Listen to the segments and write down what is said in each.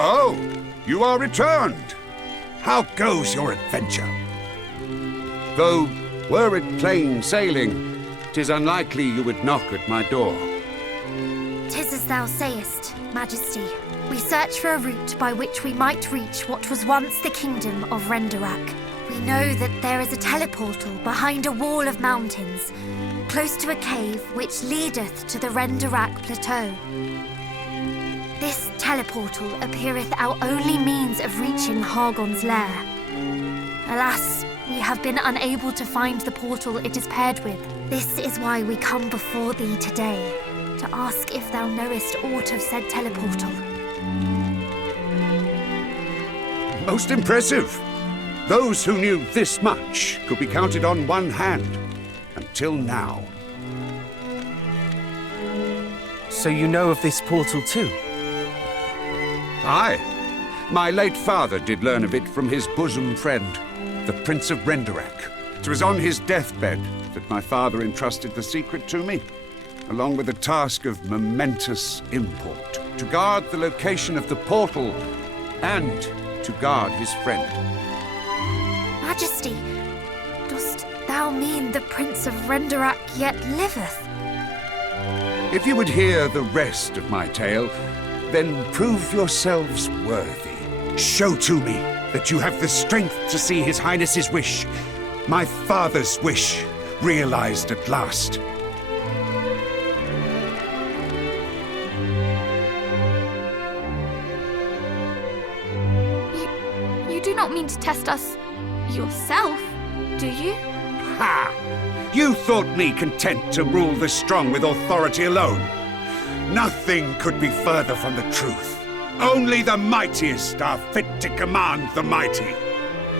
Oh, you are returned. How goes your adventure? Though, were it plain sailing, 'tis unlikely you would knock at my door. 'Tis as thou sayest, Majesty. We search for a route by which we might reach what was once the kingdom of Renderak. We know that there is a teleportal behind a wall of mountains, close to a cave which leadeth to the Renderak plateau. This teleportal appeareth our only means of reaching Hargon's lair. Alas, we have been unable to find the portal it is paired with. This is why we come before thee today, to ask if thou knowest aught of said teleportal. Most impressive. Those who knew this much could be counted on one hand. Until now. So you know of this portal too? Aye. My late father did learn of it from his bosom friend, the Prince of Renderak. It was on his deathbed that my father entrusted the secret to me, along with a task of momentous import, to guard the location of the portal and to guard his friend. Majesty, dost thou mean the Prince of Renderak yet liveth? If you would hear the rest of my tale, then prove yourselves worthy. Show to me that you have the strength to see His Highness's wish, my father's wish, realized at last. You do not mean to test us yourself, do you? Ha! You thought me content to rule the strong with authority alone? Nothing could be further from the truth. Only the mightiest are fit to command the mighty.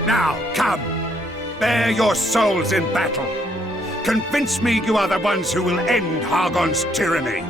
Now, come! Bare your souls in battle. Convince me you are the ones who will end Hargon's tyranny.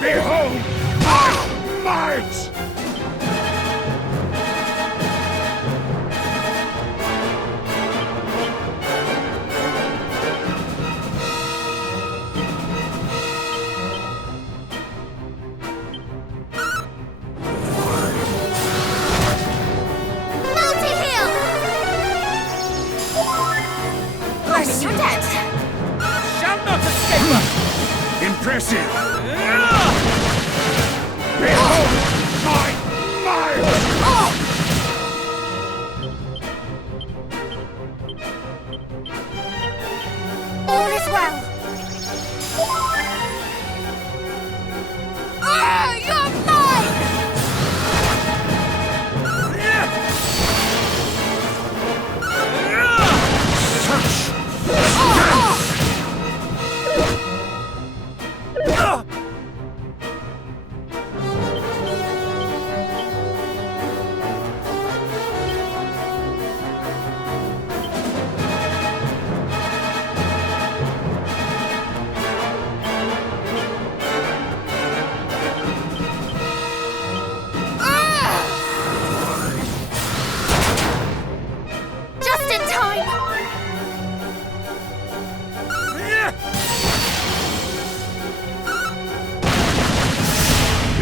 Behold my might! Multi-heal! Bless you, dead! Shall not escape us! Impressive! Behold my might! All is well. You're mine!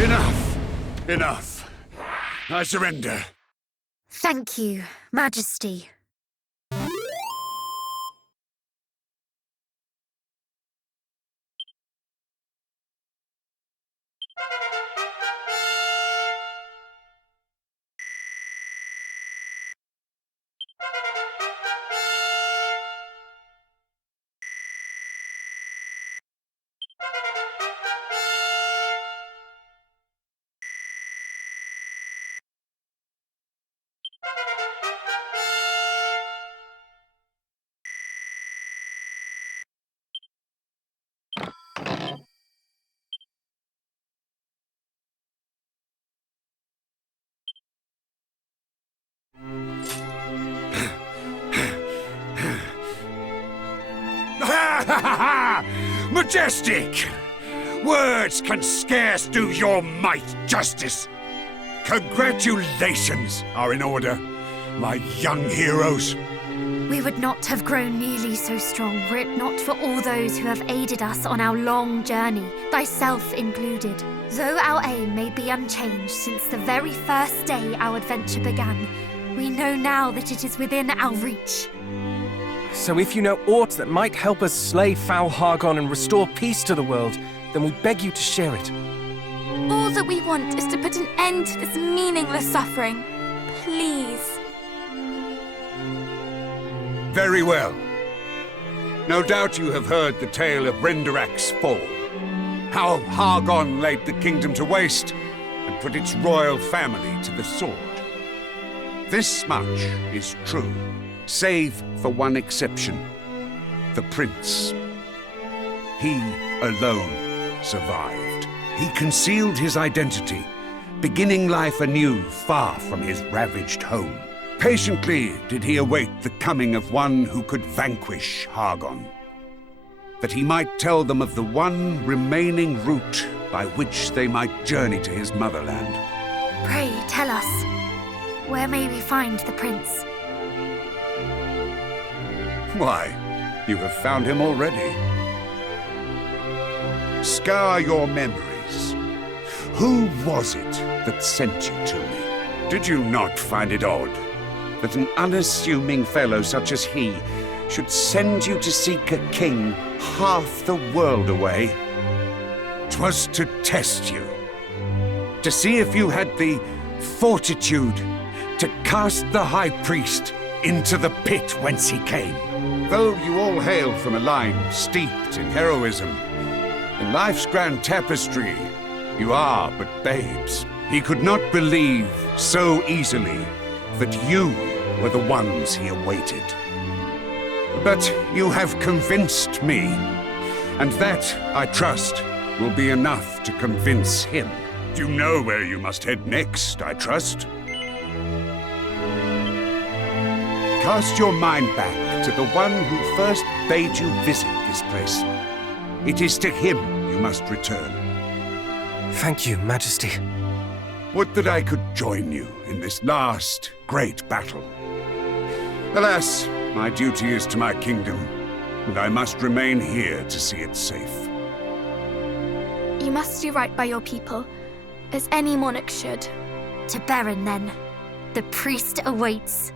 Enough! Enough! I surrender. Thank you, Majesty. Majestic! Words can scarce do your might justice. Congratulations are in order, my young heroes. We would not have grown nearly so strong were it not for all those who have aided us on our long journey, thyself included. Though our aim may be unchanged since the very first day our adventure began, we know now that it is within our reach. So if you know aught that might help us slay foul Hargon and restore peace to the world, then we beg you to share it. All that we want is to put an end to this meaningless suffering. Please. Very well. No doubt you have heard the tale of Renderak's fall. How Hargon laid the kingdom to waste and put its royal family to the sword. This much is true, save for one exception. The prince. He alone survived. He concealed his identity, beginning life anew far from his ravaged home. Patiently did he await the coming of one who could vanquish Hargon, that he might tell them of the one remaining route by which they might journey to his motherland. Pray, tell us, where may we find the prince? Why, you have found him already. Scour your memories. Who was it that sent you to me? Did you not find it odd that an unassuming fellow such as he should send you to seek a king half the world away? 'Twas to test you, to see if you had the fortitude to cast the High Priest into the pit whence he came. Though you all hail from a line steeped in heroism, in life's grand tapestry, you are but babes. He could not believe so easily that you were the ones he awaited. But you have convinced me, and that, I trust, will be enough to convince him. You know where you must head next, I trust. Cast your mind back to the one who first bade you visit this place. It is to him you must return. Thank you, Majesty. Would that I could join you in this last great battle. Alas, my duty is to my kingdom, and I must remain here to see it safe. You must do right by your people, as any monarch should. To Beren, then. The priest awaits.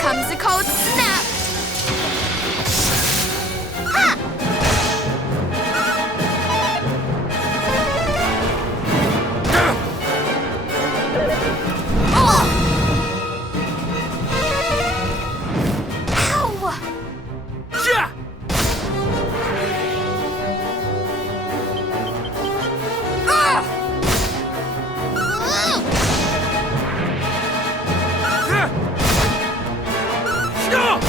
Comes a cold snap! No!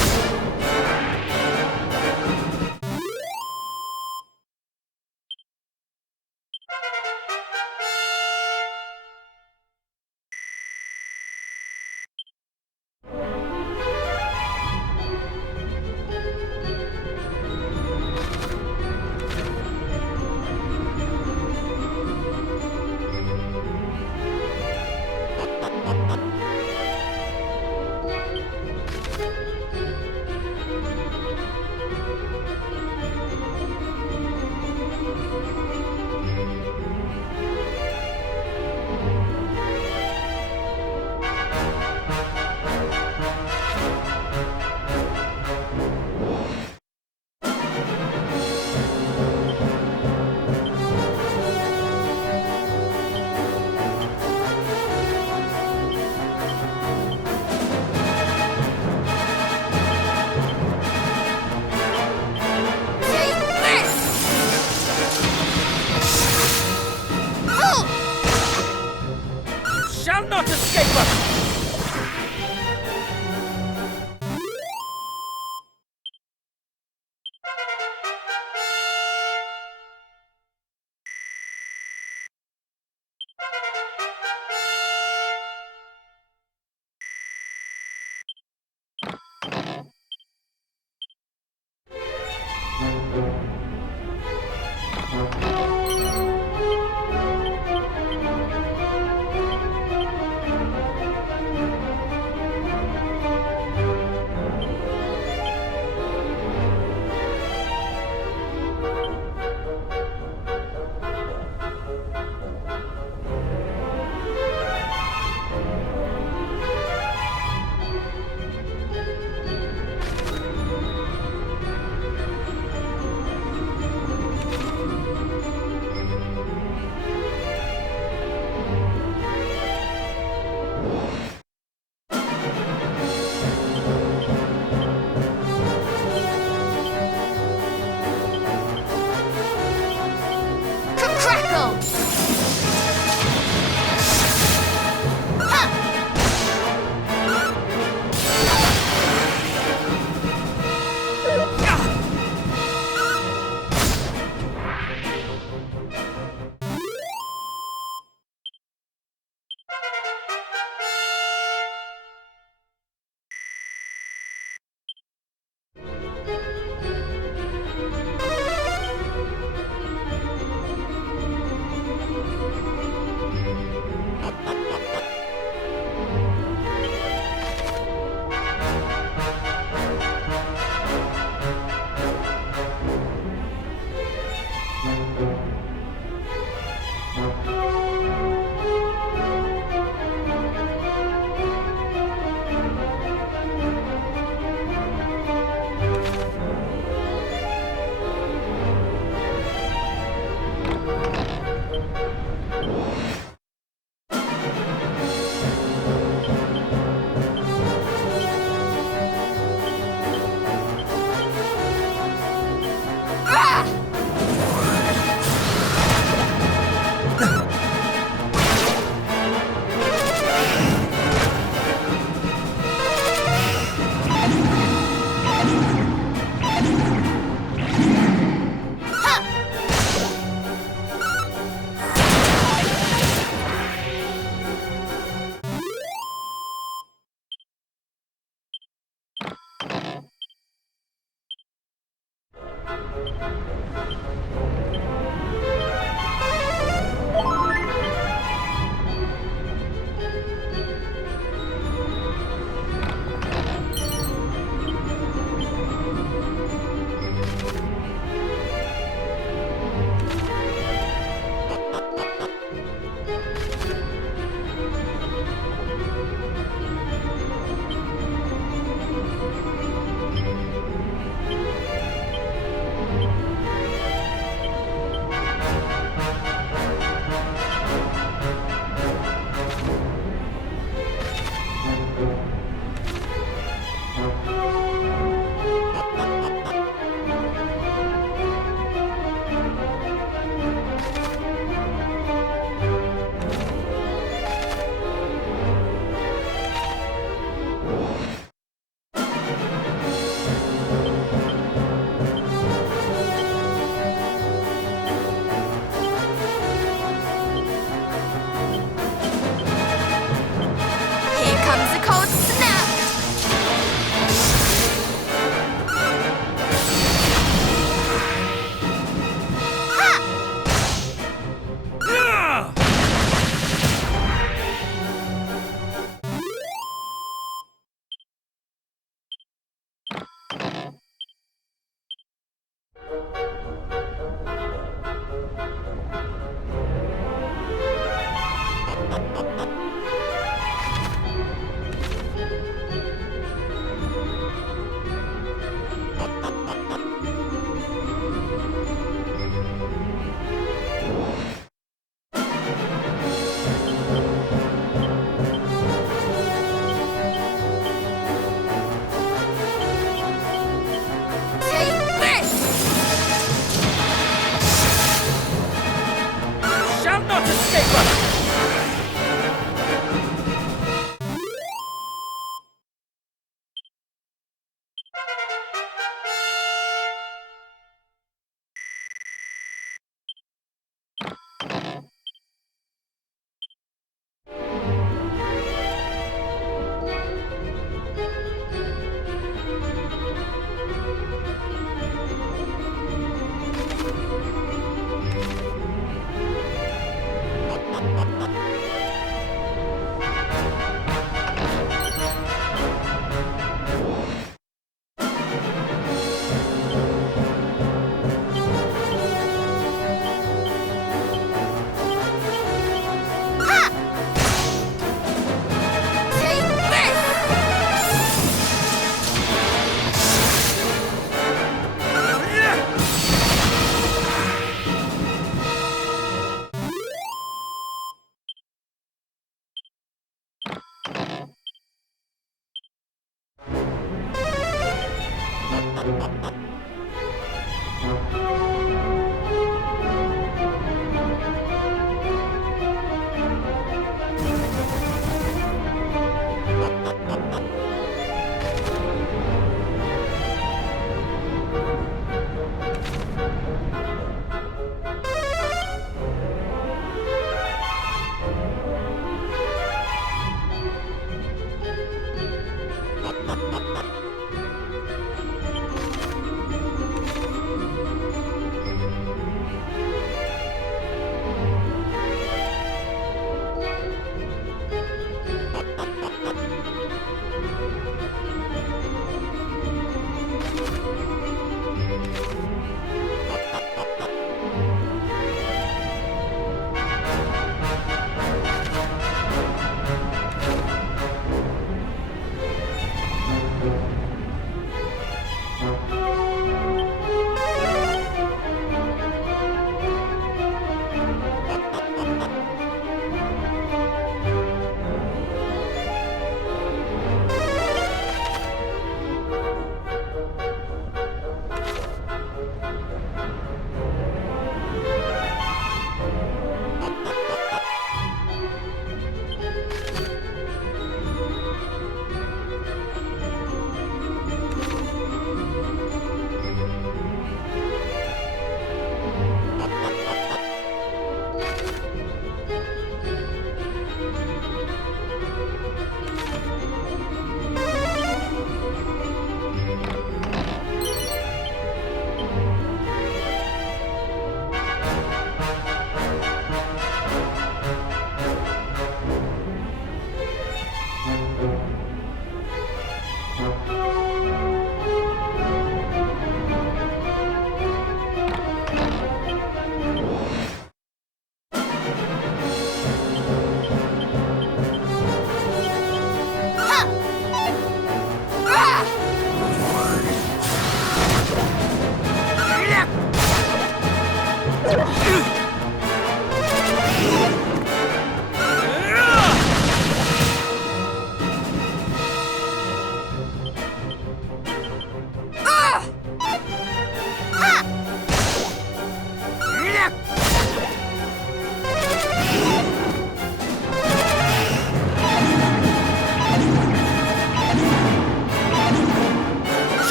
shall not escape us!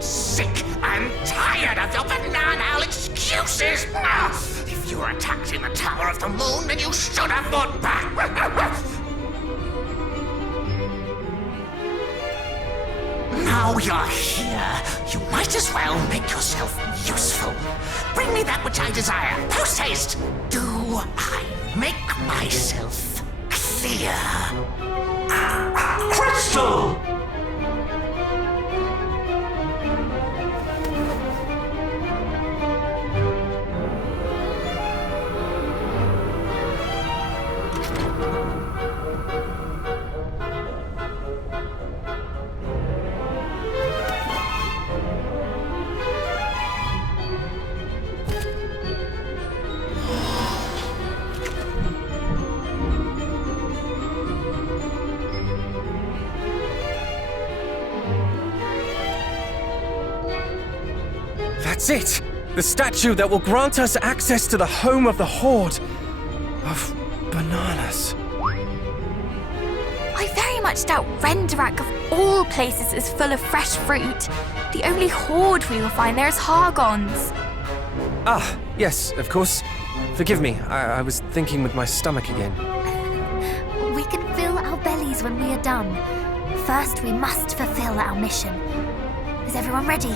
I'm sick and tired of your banal excuses! If you were attacked in the Tower of the Moon, then you should have fought back! Now you're here, you might as well make yourself useful. Bring me that which I desire, post haste! Do I make myself clear? Crystal! That's it! The statue that will grant us access to the home of the Horde of bananas. I very much doubt Renderak of all places is full of fresh fruit. The only horde we will find there is Hargons. Ah, yes, of course. Forgive me, I was thinking with my stomach again. We can fill our bellies when we are done. First, we must fulfill our mission. Is everyone ready?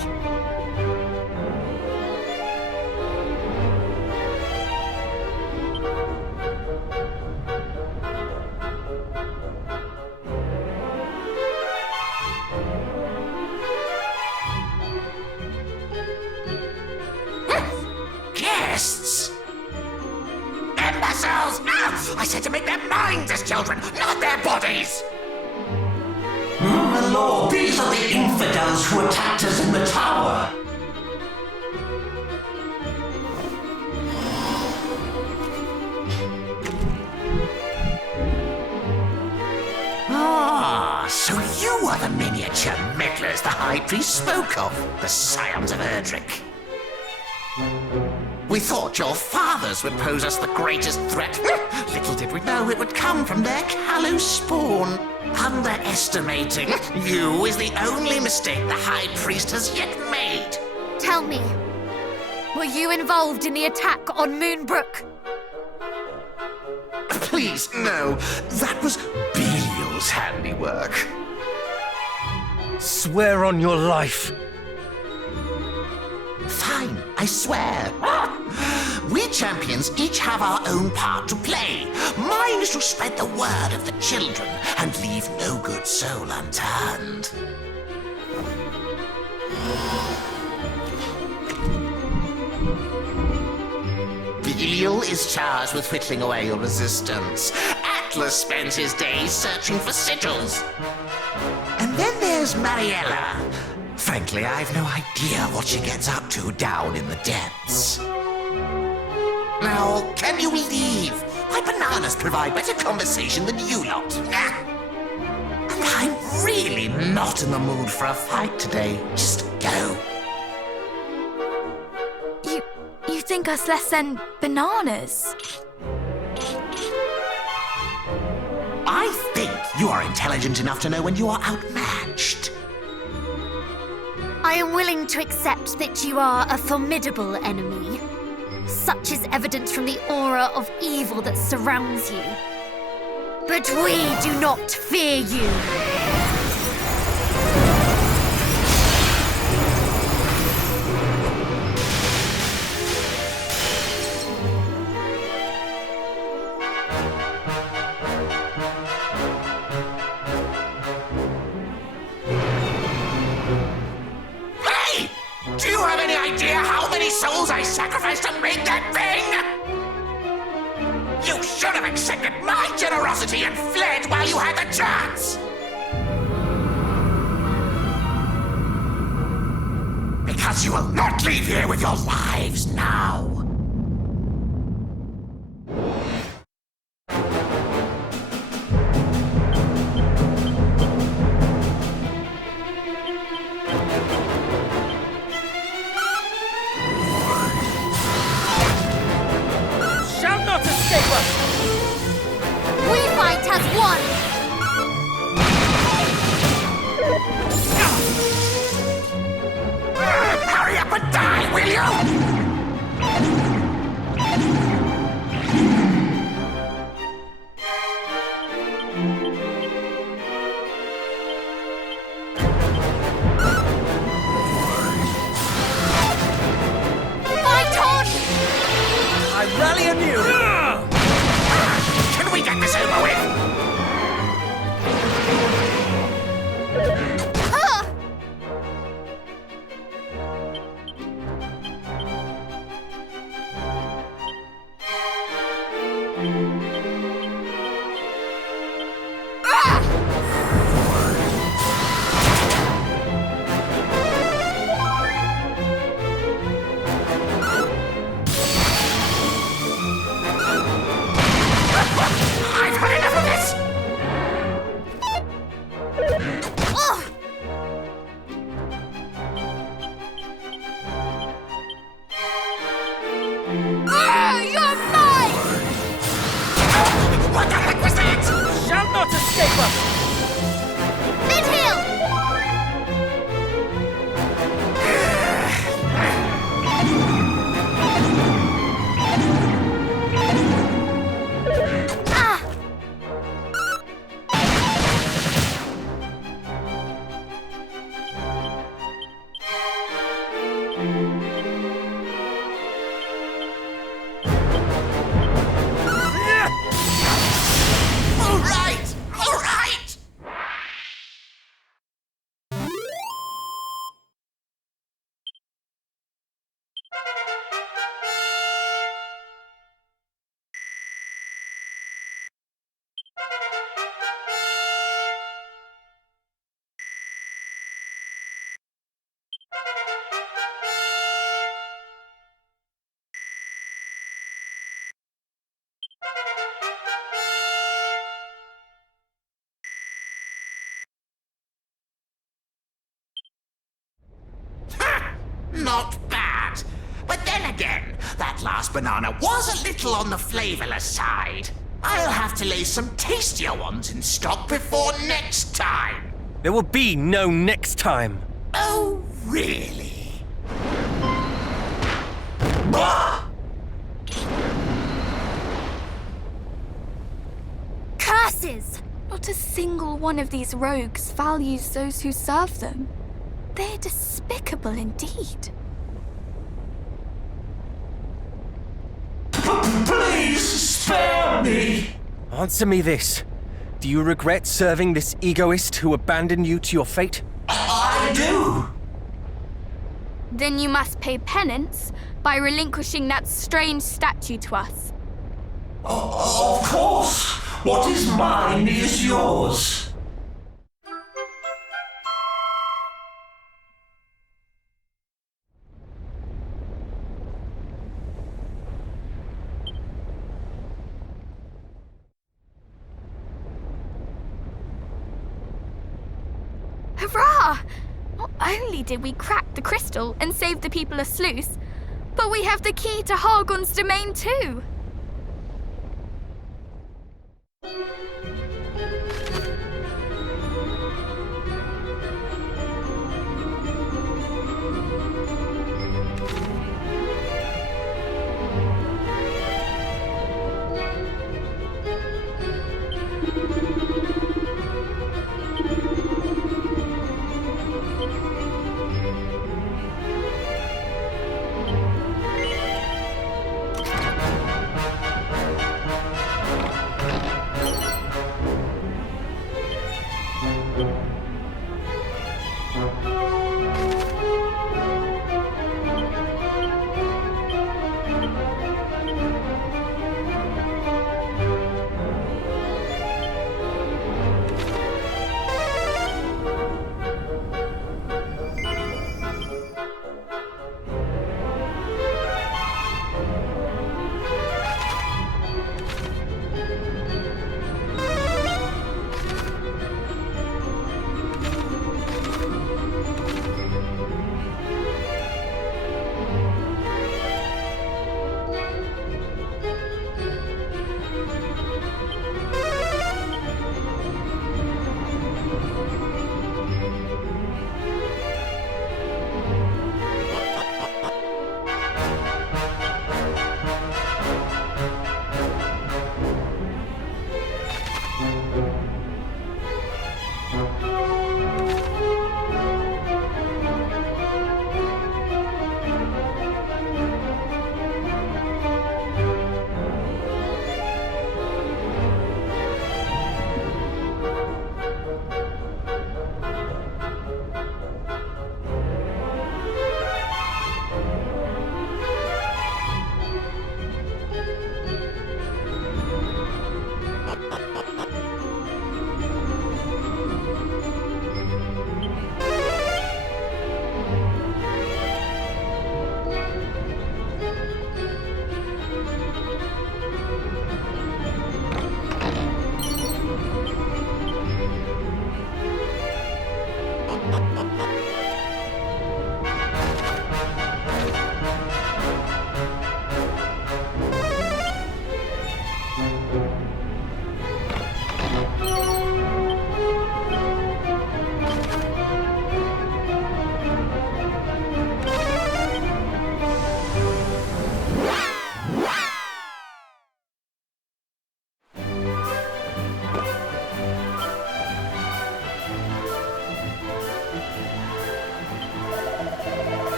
Guests! Imbeciles! I said to make their minds as children, not their bodies! My lord, these are the infidels who attacked us in the tower. So you are the miniature meddlers the High Priest spoke of, the scions of Erdrick. We thought your fathers would pose us the greatest threat. Little did we know it would come from their callow spawn. Underestimating you is the only mistake the High Priest has yet made. Tell me, were you involved in the attack on Moonbrook? Please, no. That was Belial's handiwork. Swear on your life. Fine, I swear. We champions each have our own part to play. Mine is to spread the word of the children and leave no good soul unturned. Belial is charged with whittling away your resistance. Atlas spends his days searching for sigils. And then there's Mariella. Frankly, I've no idea what she gets up to down in the depths. Now, can you leave? My bananas provide better conversation than you lot. And I'm really not in the mood for a fight today. Just go. You think us less than bananas? I think you are intelligent enough to know when you are outmatched. I am willing to accept that you are a formidable enemy. Such is evident from the aura of evil that surrounds you. But we do not fear you. Do you have any idea how many souls I sacrificed to make that thing? You should have accepted my generosity and fled while you had the chance! Because you will not leave here with your lives now. We fight as one! Mid-heel! Ah! All right! All right! Not bad. But then again, that last banana was a little on the flavourless side. I'll have to lay some tastier ones in stock before next time. There will be no next time. Oh, really? Bah! Curses! Not a single one of these rogues values those who serve them. They're despicable indeed. Please spare me! Answer me this. Do you regret serving this egoist who abandoned you to your fate? I do! Then you must pay penance by relinquishing that strange statue to us. Of course! What is mine is yours. Hurrah! Not only did we crack the crystal and save the people of Sluice, but we have the key to Hargon's domain too.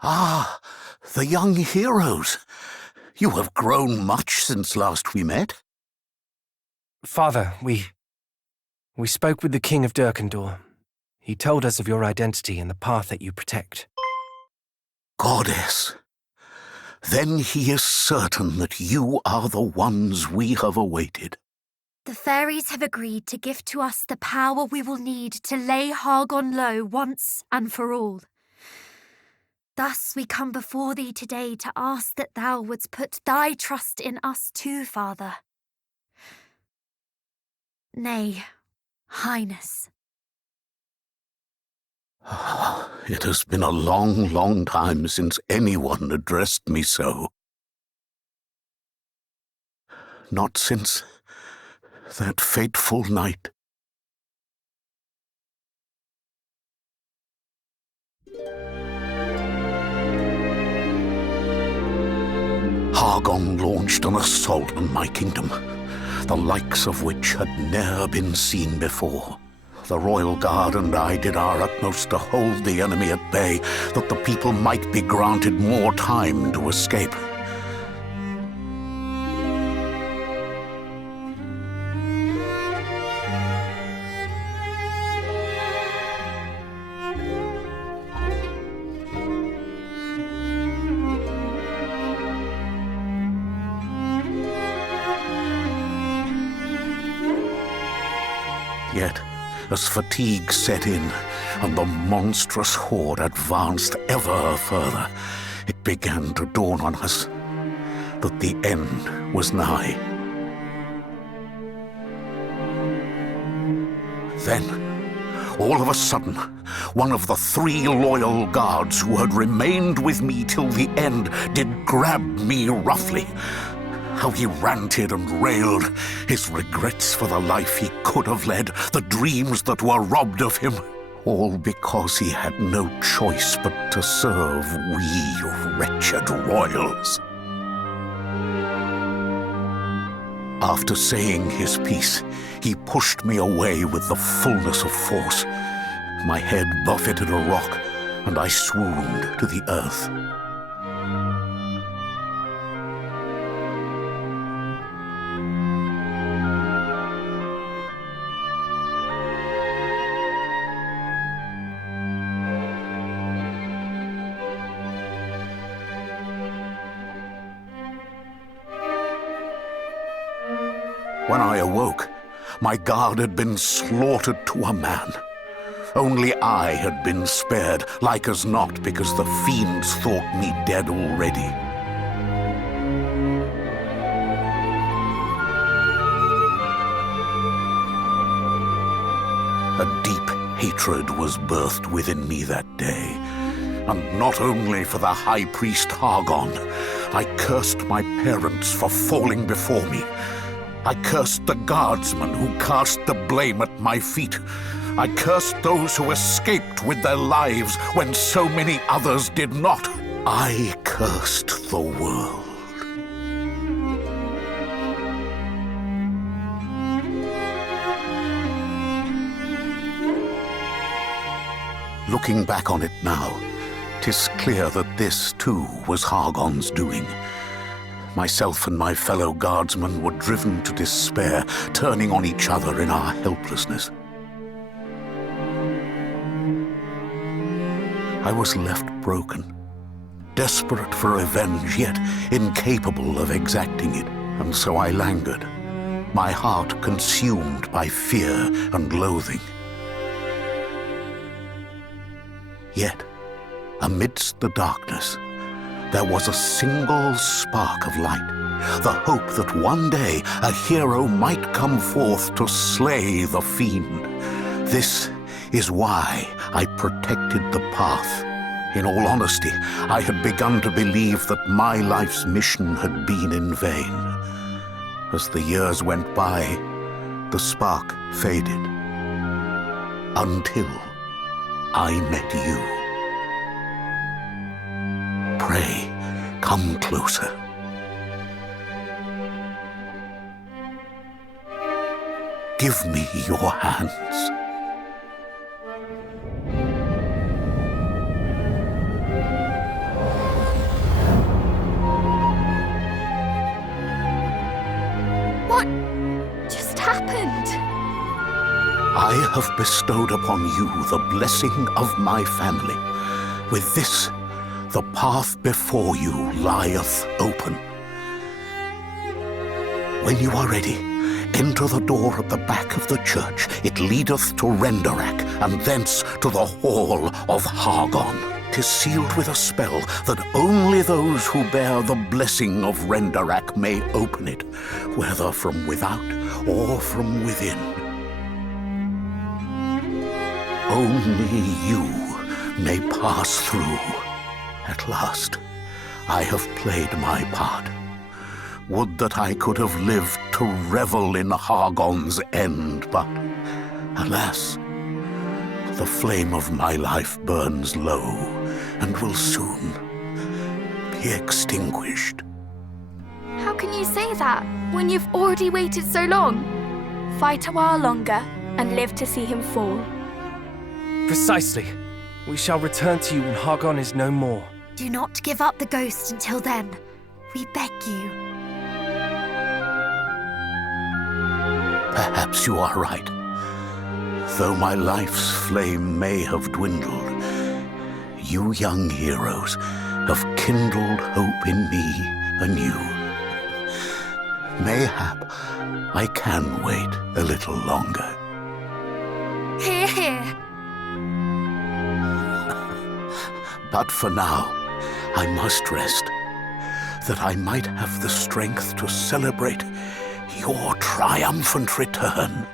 Ah, the young heroes. You have grown much since last we met. Father, we spoke with the King of Durkendor. He told us of your identity and the path that you protect. Goddess. Then he is certain that you are the ones we have awaited. The fairies have agreed to give to us the power we will need to lay Hargon low once and for all. Thus we come before thee today to ask that thou wouldst put thy trust in us too, Father. Nay, Highness. It has been a long, long time since anyone addressed me so. Not since that fateful night. Hargon launched an assault on my kingdom, the likes of which had ne'er been seen before. The Royal Guard and I did our utmost to hold the enemy at bay, that the people might be granted more time to escape. Yet, as fatigue set in, and the monstrous horde advanced ever further, it began to dawn on us that the end was nigh. Then, all of a sudden, one of the 3 loyal guards who had remained with me till the end did grab me roughly. How he ranted and railed, his regrets for the life he could have led, the dreams that were robbed of him, all because he had no choice but to serve we wretched royals. After saying his piece, he pushed me away with the fullness of force. My head buffeted a rock, and I swooned to the earth. When I awoke, my guard had been slaughtered to a man. Only I had been spared, like as not, because the fiends thought me dead already. A deep hatred was birthed within me that day, and not only for the High Priest Hargon. I cursed my parents for falling before me. I cursed the guardsmen who cast the blame at my feet. I cursed those who escaped with their lives when so many others did not. I cursed the world. Looking back on it now, 'tis clear that this, too, was Hargon's doing. Myself and my fellow guardsmen were driven to despair, turning on each other in our helplessness. I was left broken, desperate for revenge, yet incapable of exacting it, and so I languored, my heart consumed by fear and loathing. Yet, amidst the darkness, there was a single spark of light, the hope that one day a hero might come forth to slay the fiend. This is why I protected the path. In all honesty, I had begun to believe that my life's mission had been in vain. As the years went by, the spark faded, until I met you. Pray, come closer. Give me your hands. happened? I have bestowed upon you the blessing of my family. With this, the path before you lieth open. When you are ready, enter the door at the back of the church. It leadeth to Renderak, and thence to the hall of Hargon. 'Tis sealed with a spell that only those who bear the blessing of Renderak may open it, whether from without or from within. Only you may pass through. At last, I have played my part. Would that I could have lived to revel in Hargon's end, but alas, the flame of my life burns low and will soon be extinguished. How can you say that when you've already waited so long? Fight a while longer and live to see him fall. Precisely. We shall return to you when Hargon is no more. Do not give up the ghost until then. We beg you. Perhaps you are right. Though my life's flame may have dwindled, you young heroes have kindled hope in me anew. Mayhap I can wait a little longer. Hear, hear. But for now, I must rest, that I might have the strength to celebrate your triumphant return.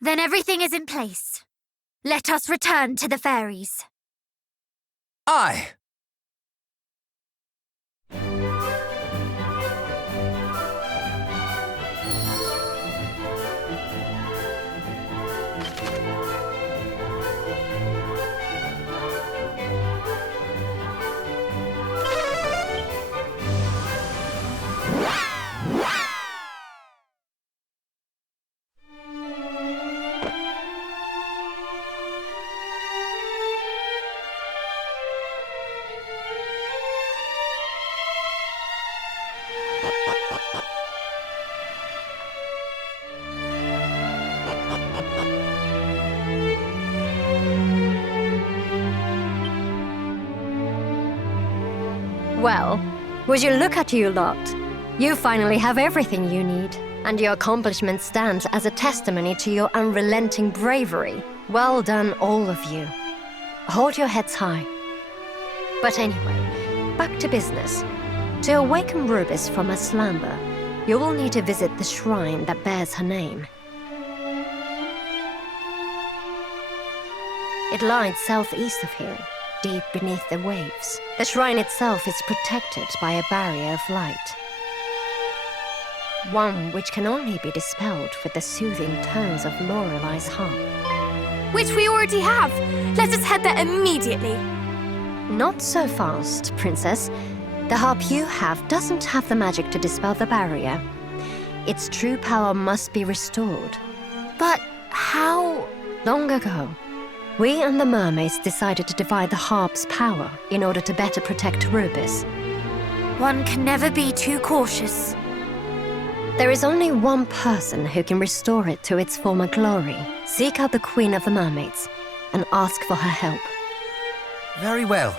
Then everything is in place. Let us return to the fairies. Aye! Well, would you look at you lot? You finally have everything you need, and your accomplishment stands as a testimony to your unrelenting bravery. Well done, all of you. Hold your heads high. But anyway, back to business. To awaken Rubis from her slumber, you will need to visit the shrine that bears her name. It lies southeast of here, deep beneath the waves. The shrine itself is protected by a barrier of light. One which can only be dispelled with the soothing tones of Lorelei's harp. Which we already have. Let us head there immediately. Not so fast, Princess. The harp you have doesn't have the magic to dispel the barrier. Its true power must be restored. But how... Long ago, we and the mermaids decided to divide the harp's power in order to better protect Rubis. One can never be too cautious. There is only one person who can restore it to its former glory. Seek out the Queen of the Mermaids and ask for her help. Very well.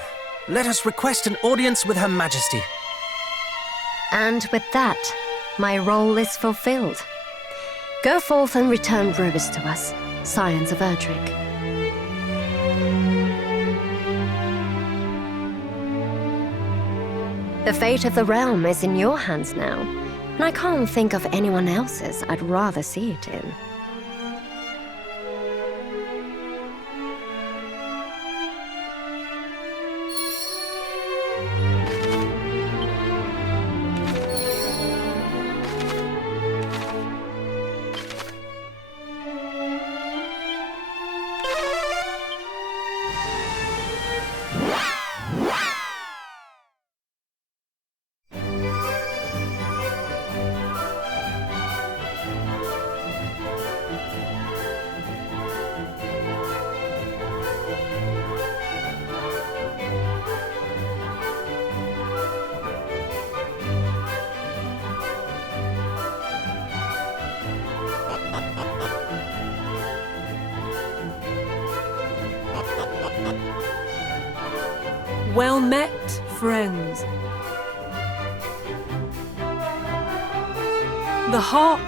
Let us request an audience with Her Majesty. And with that, my role is fulfilled. Go forth and return Rubis to us, Scions of Erdrick. The fate of the realm is in your hands now, and I can't think of anyone else's I'd rather see it in. Well met, friends. The harp.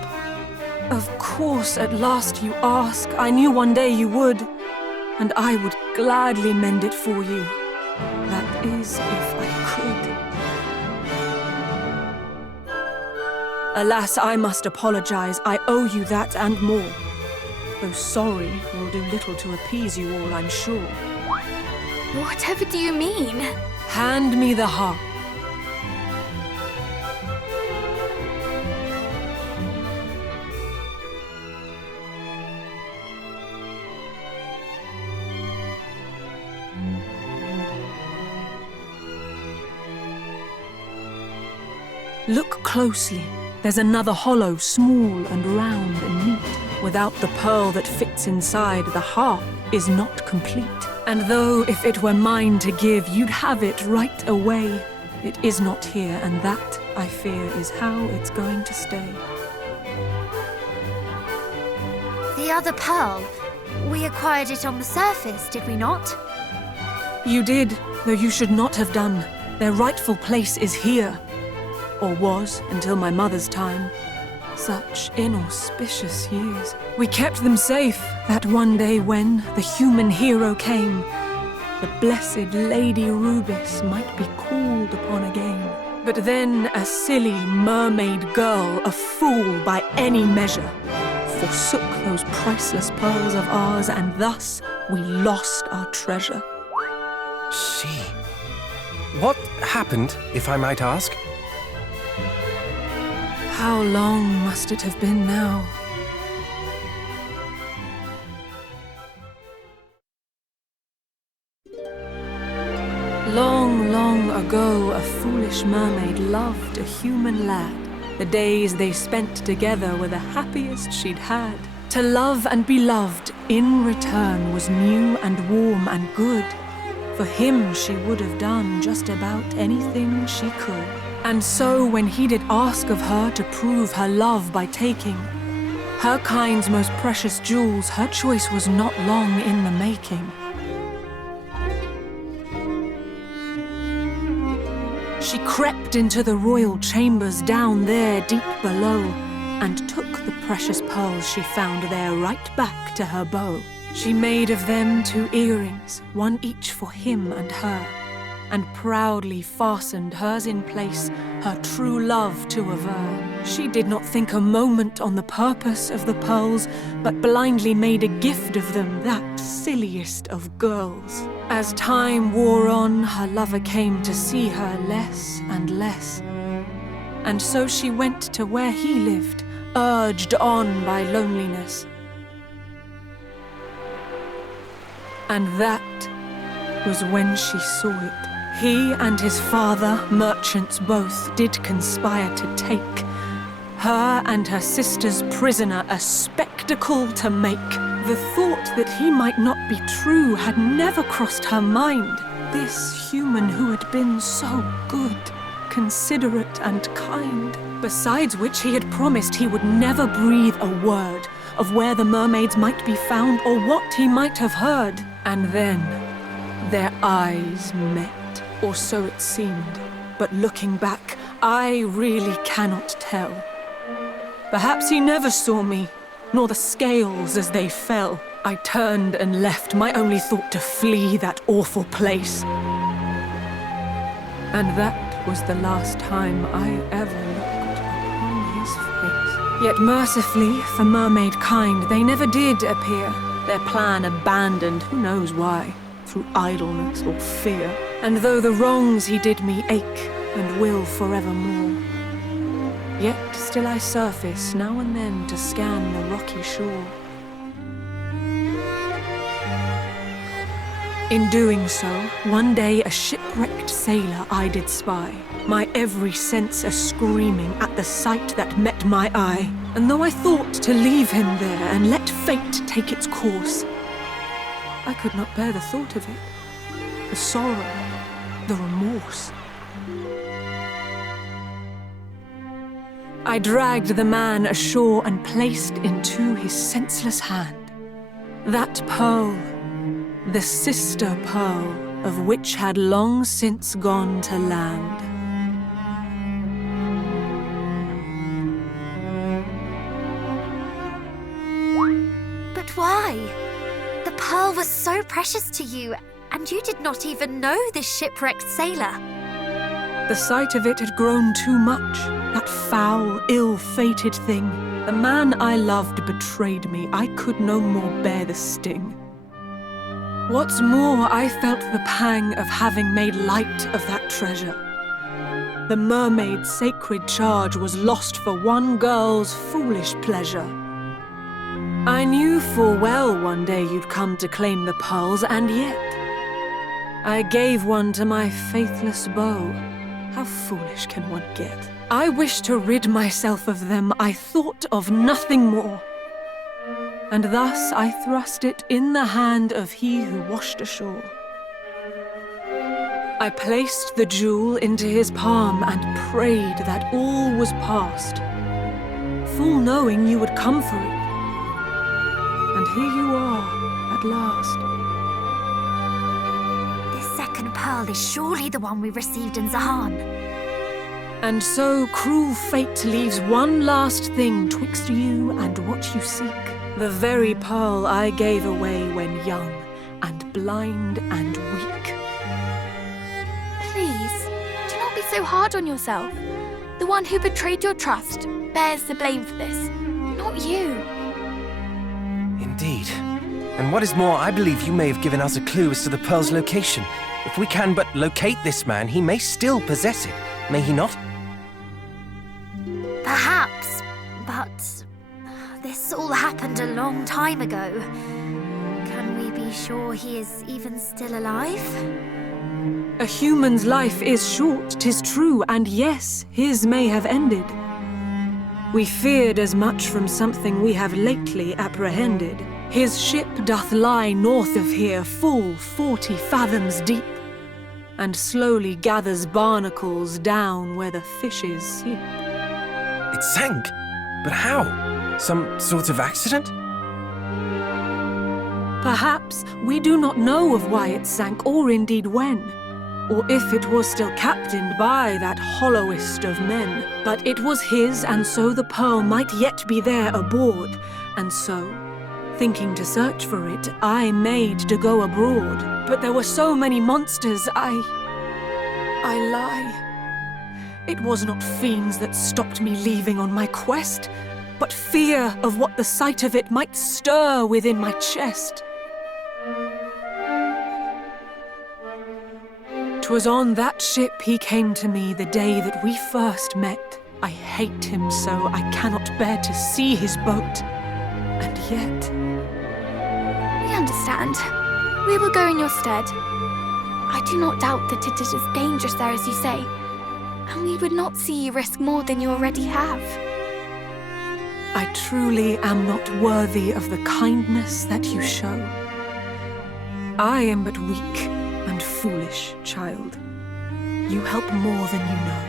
Of course, at last you ask. I knew one day you would, and I would gladly mend it for you. That is, if I could. Alas, I must apologize. I owe you that and more. Though sorry will do little to appease you all, I'm sure. Whatever do you mean? Hand me the harp. Look closely. There's another hollow, small and round and neat. Without the pearl that fits inside, the harp is not complete. And though if it were mine to give, you'd have it right away, it is not here, and that, I fear, is how it's going to stay. The other pearl, we acquired it on the surface, did we not? You did, though you should not have done. Their rightful place is here. Or was, until my mother's time. Such inauspicious years. We kept them safe, that one day when the human hero came, the blessed Lady Rubis might be called upon again. But then a silly mermaid girl, a fool by any measure, forsook those priceless pearls of ours, and thus we lost our treasure. She... What happened, if I might ask? How long must it have been now? Long, long ago, a foolish mermaid loved a human lad. The days they spent together were the happiest she'd had. To love and be loved in return was new and warm and good. For him she would have done just about anything she could. And so when he did ask of her to prove her love by taking her kind's most precious jewels, her choice was not long in the making. She crept into the royal chambers down there deep below, and took the precious pearls she found there right back to her bow. She made of them 2 earrings, one each for him and her, and proudly fastened hers in place, her true love to aver. She did not think a moment on the purpose of the pearls, but blindly made a gift of them, that silliest of girls. As time wore on, her lover came to see her less and less, and so she went to where he lived, urged on by loneliness. And that was when she saw it. He and his father, merchants both, did conspire to take her and her sister's prisoner, a spectacle to make. The thought that he might not be true had never crossed her mind. This human who had been so good, considerate and kind. Besides which he had promised he would never breathe a word of where the mermaids might be found or what he might have heard. And then their eyes met. Or so it seemed, but looking back, I really cannot tell. Perhaps he never saw me, nor the scales as they fell. I turned and left, my only thought to flee that awful place. And that was the last time I ever looked upon his face. Yet mercifully, for mermaid kind, they never did appear. Their plan abandoned, who knows why, through idleness or fear. And though the wrongs he did me ache and will forevermore, yet still I surface now and then to scan the rocky shore. In doing so, one day a shipwrecked sailor I did spy, my every sense a-screaming at the sight that met my eye. And though I thought to leave him there and let fate take its course, I could not bear the thought of it, the sorrow, the remorse. I dragged the man ashore and placed into his senseless hand that pearl, the sister pearl of which had long since gone to land. But why? The pearl was so precious to you, and you did not even know this shipwrecked sailor. The sight of it had grown too much. That foul, ill-fated thing. The man I loved betrayed me. I could no more bear the sting. What's more, I felt the pang of having made light of that treasure. The mermaid's sacred charge was lost for one girl's foolish pleasure. I knew full well one day you'd come to claim the pearls, and yet I gave one to my faithless beau. How foolish can one get? I wished to rid myself of them. I thought of nothing more. And thus I thrust it in the hand of he who washed ashore. I placed the jewel into his palm and prayed that all was past, full knowing you would come for it. And here you are, at last. This second pearl is surely the one we received in Zahan. And so cruel fate leaves one last thing twixt you and what you seek. The very pearl I gave away when young and blind and weak. Please, do not be so hard on yourself. The one who betrayed your trust bears the blame for this, not you. Indeed. And what is more, I believe you may have given us a clue as to the pearl's location. If we can but locate this man, he may still possess it, may he not? Perhaps, but this all happened a long time ago. Can we be sure he is even still alive? A human's life is short, 'tis true, and yes, his may have ended. We feared as much from something we have lately apprehended. His ship doth lie north of here, full 40 fathoms deep, and slowly gathers barnacles down where the fishes sleep. It sank? But how? Some sort of accident? Perhaps we do not know of why it sank, or indeed when, or if it was still captained by that hollowest of men. But it was his, and so the pearl might yet be there aboard. And so, thinking to search for it, I made to go abroad. But there were so many monsters, I lie. It was not fiends that stopped me leaving on my quest, but fear of what the sight of it might stir within my chest. 'Twas on that ship he came to me the day that we first met. I hate him so, I cannot bear to see his boat. And yet... We understand. We will go in your stead. I do not doubt that it is as dangerous there as you say, and we would not see you risk more than you already have. I truly am not worthy of the kindness that you show. I am but weak and foolish, child. You help more than you know.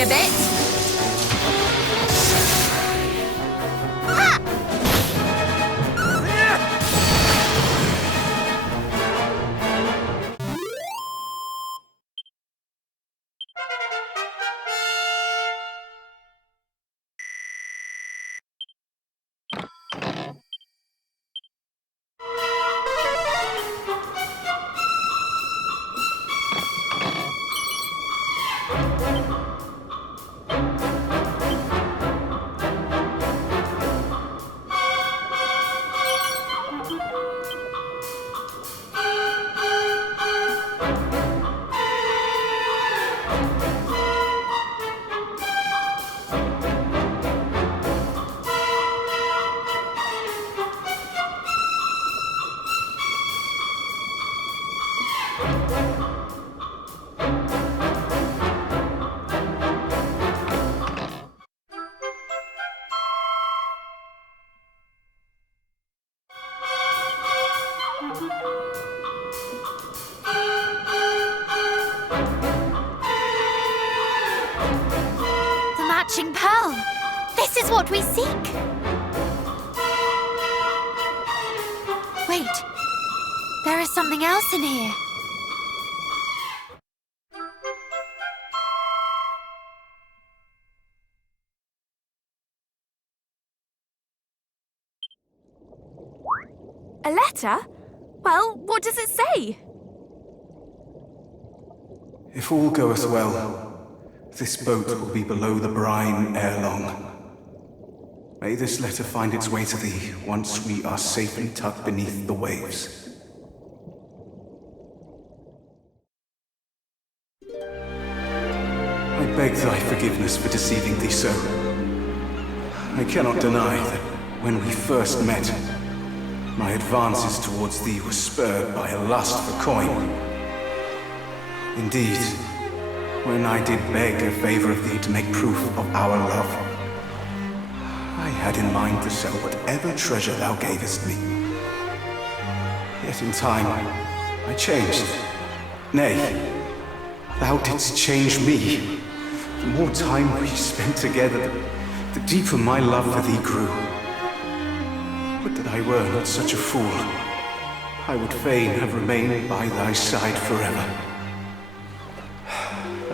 A bit. Pearl! This is what we seek! Wait. There is something else in here. A letter? Well, what does it say? If all goeth well, this boat will be below the brine ere long. May this letter find its way to thee once we are safely tucked beneath the waves. I beg thy forgiveness for deceiving thee so. I cannot deny that when we first met, my advances towards thee were spurred by a lust for coin. Indeed, when I did beg a favor of thee to make proof of our love, I had in mind to sell whatever treasure thou gavest me. Yet in time, I changed. Nay, thou didst change me. The more time we spent together, the deeper my love for thee grew. Would that I were not such a fool. I would fain have remained by thy side forever.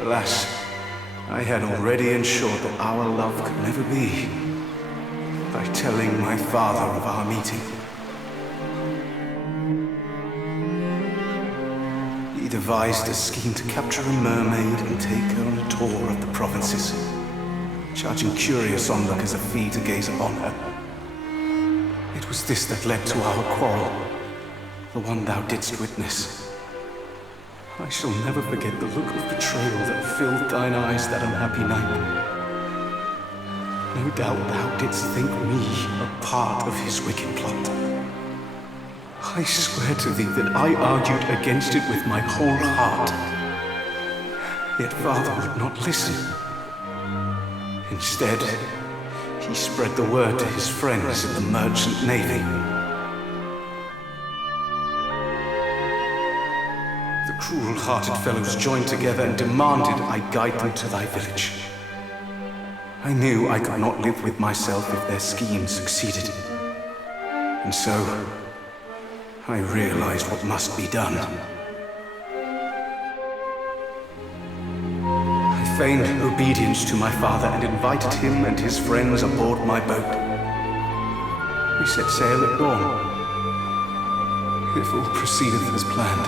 Alas, I had already ensured that our love could never be by telling my father of our meeting. He devised a scheme to capture a mermaid and take her on a tour of the provinces, charging curious onlookers a fee to gaze upon her. It was this that led to our quarrel, the one thou didst witness. I shall never forget the look of betrayal that filled thine eyes that unhappy night. No doubt thou didst think me a part of his wicked plot. I swear to thee that I argued against it with my whole heart. Yet father would not listen. Instead, he spread the word to his friends in the merchant navy. The cruel-hearted fellows joined together and demanded I guide them to thy village. I knew I could not live with myself if their scheme succeeded. And so, I realized what must be done. I feigned obedience to my father and invited him and his friends aboard my boat. We set sail at dawn. If all proceedeth as planned,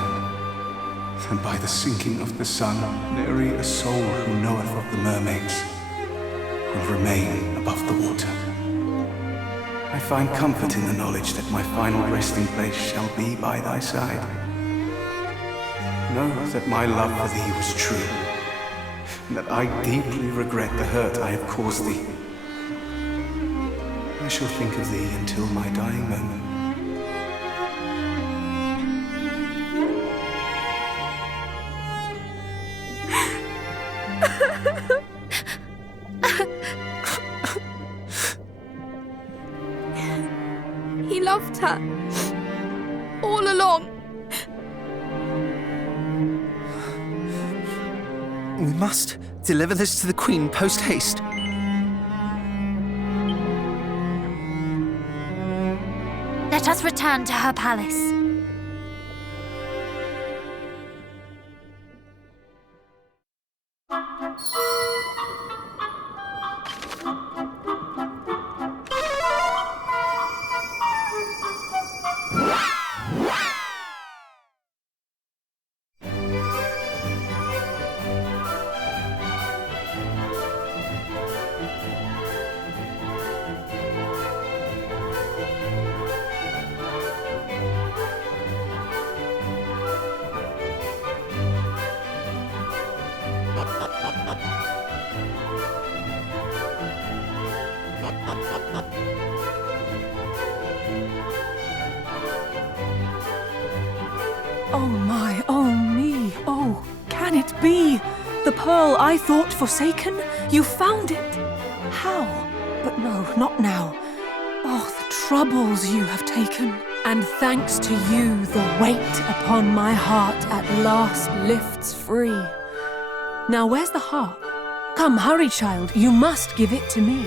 and by the sinking of the sun, nary a soul who knoweth of the mermaids will remain above the water. I find comfort in the knowledge that my final resting place shall be by thy side. Know that my love for thee was true, and that I deeply regret the hurt I have caused thee. I shall think of thee until my dying moment. He loved her. All along. We must deliver this to the Queen post-haste. Let us return to her palace. Oh my, oh me, oh, can it be? The pearl I thought forsaken? You found it? How? But no, not now. Oh, the troubles you have taken. And thanks to you, the weight upon my heart at last lifts free. Now where's the harp? Come, hurry, child, you must give it to me.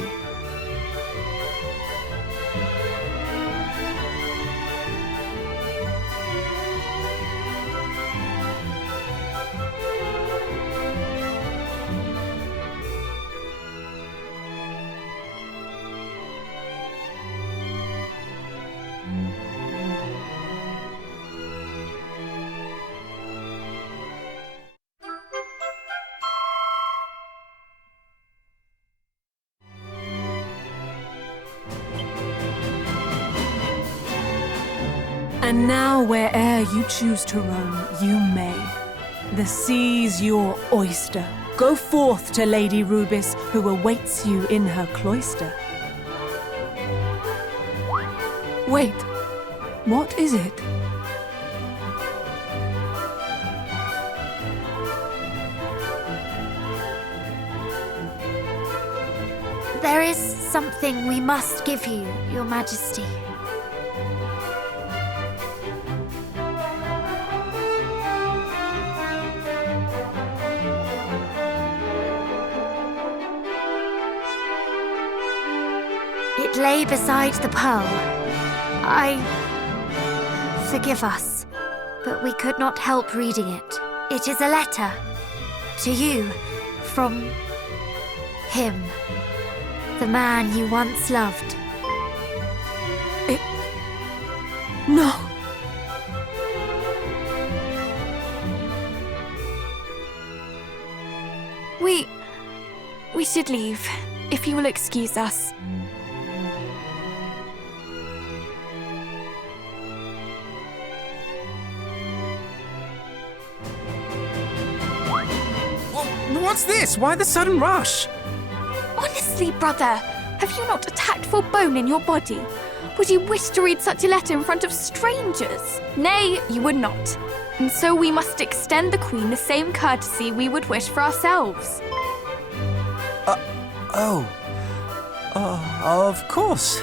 And now where'er you choose to roam, you may. The sea's your oyster. Go forth to Lady Rubis, who awaits you in her cloister. Wait, what is it? There is something we must give you, Your Majesty. It lay beside the pearl. Forgive us, but we could not help reading it. It is a letter to you from him, the man you once loved. No! We should leave, if you will excuse us. What's this? Why the sudden rush? Honestly, brother, have you not a tactful bone in your body? Would you wish to read such a letter in front of strangers? Nay, you would not. And so we must extend the Queen the same courtesy we would wish for ourselves. Of course.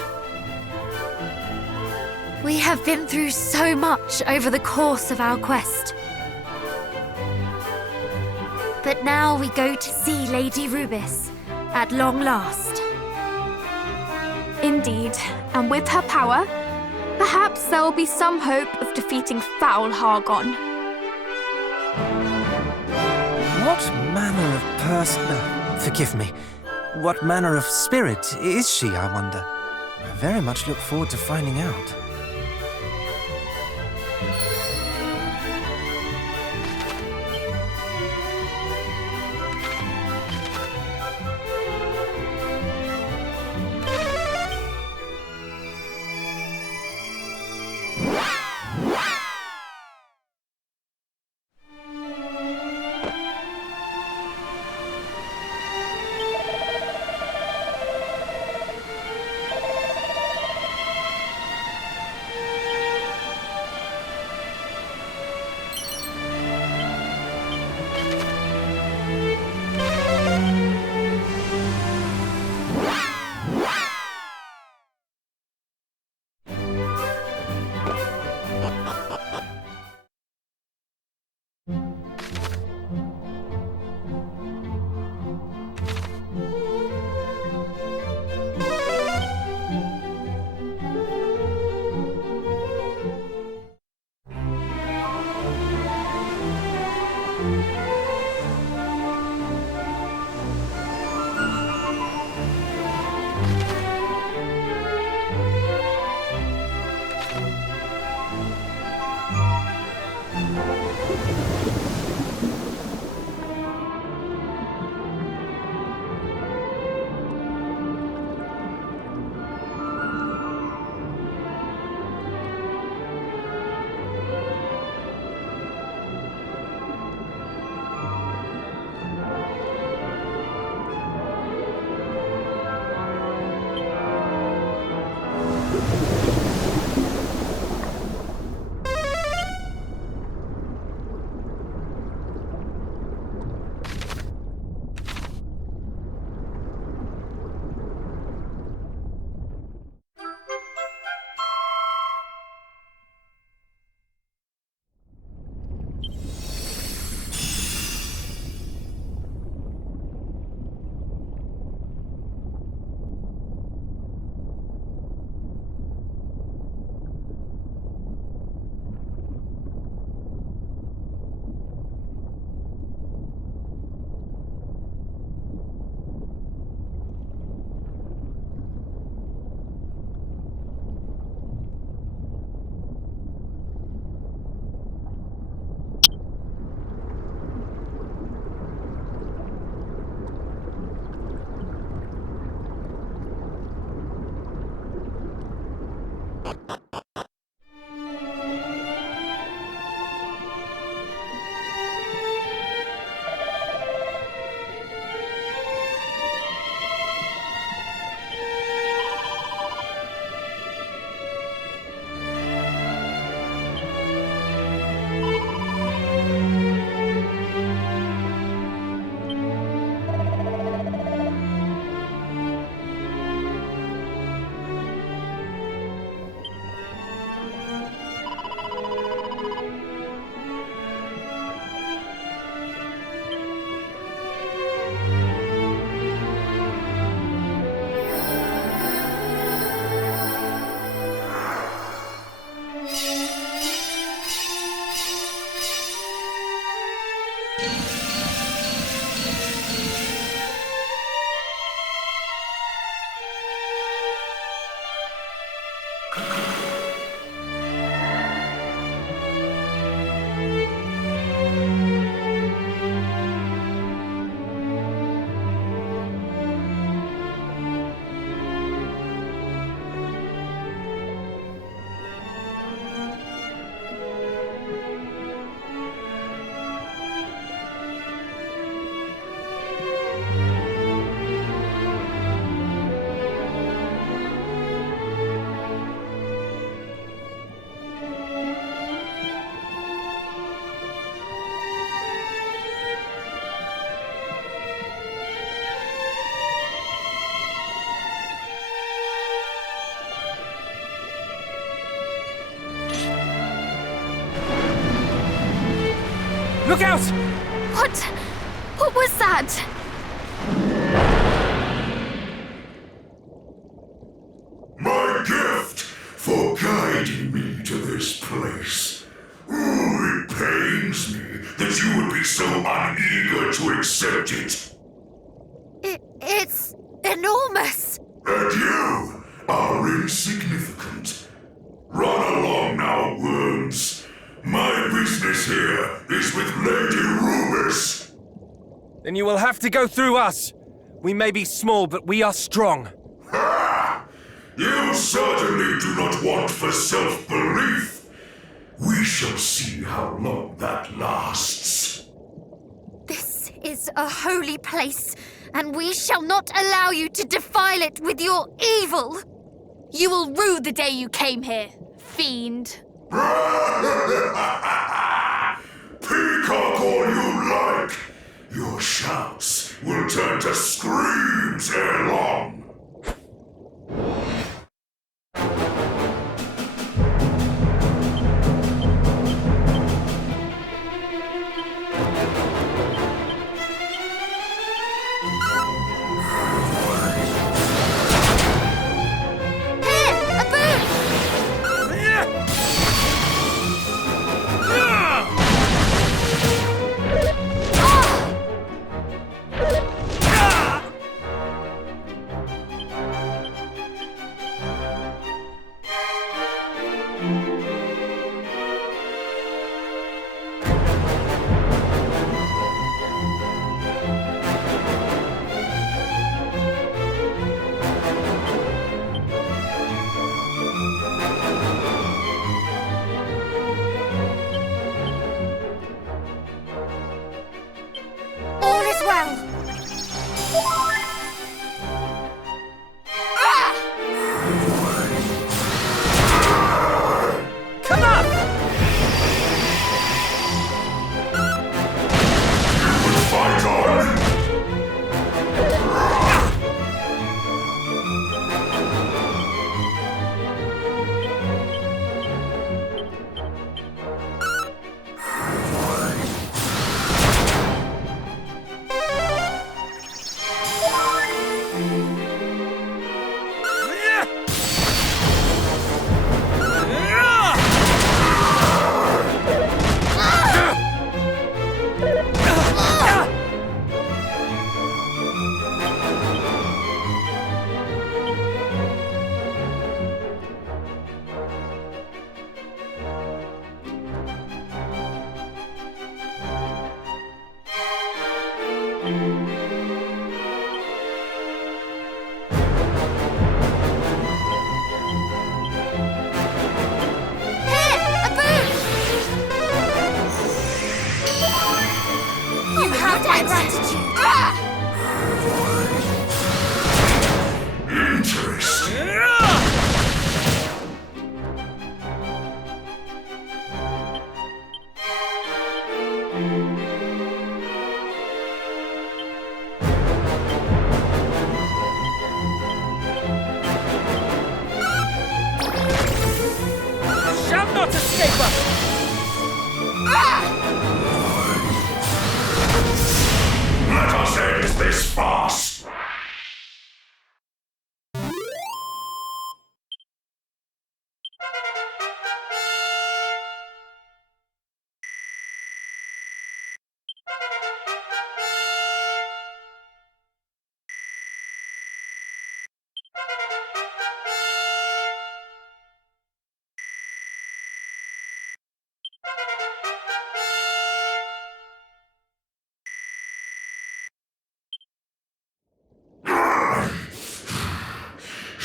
We have been through so much over the course of our quest. But now we go to see Lady Rubis, at long last. Indeed, and with her power, perhaps there will be some hope of defeating foul Hargon. What manner of person... forgive me. What manner of spirit is she, I wonder? I very much look forward to finding out. Look out! What? What was that? My gift for guiding me to this place. Ooh, it pains me that you would be so uneager to accept it. It's enormous. And you are insignificant. Run along now, worms. My business here is with Lady Rubis. Then you will have to go through us. We may be small, but we are strong. Ha! You certainly do not want for self-belief. We shall see how long that lasts. This is a holy place, and we shall not allow you to defile it with your evil. You will rue the day you came here, fiend. Peacock all you like. Your shouts will turn to screams ere long.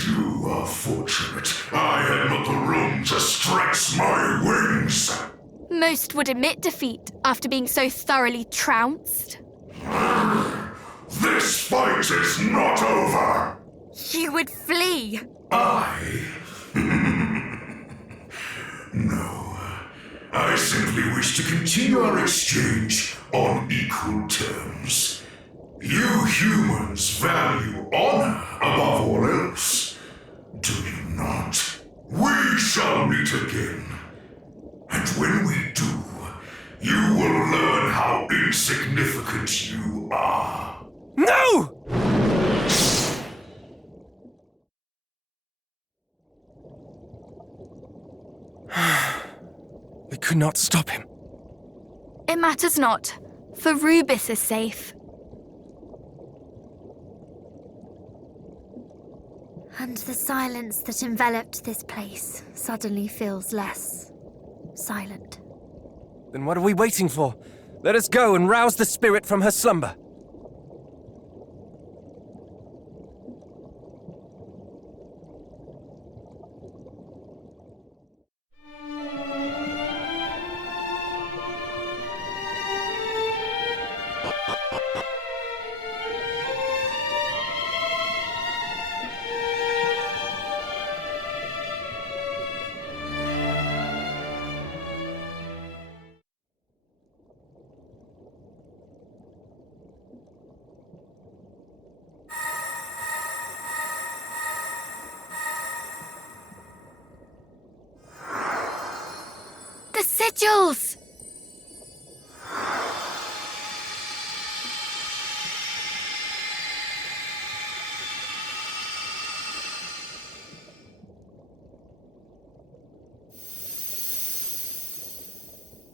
You are fortunate. I had not the room to stretch my wings. Most would admit defeat after being so thoroughly trounced. This fight is not over. You would flee. No. I simply wish to continue our exchange on equal terms. You humans value honor above all else, do you not? We shall meet again. And when we do, you will learn how insignificant you are. No! We could not stop him. It matters not, for Rubis is safe. And the silence that enveloped this place suddenly feels less silent. Then what are we waiting for? Let us go and rouse the spirit from her slumber. The sigils!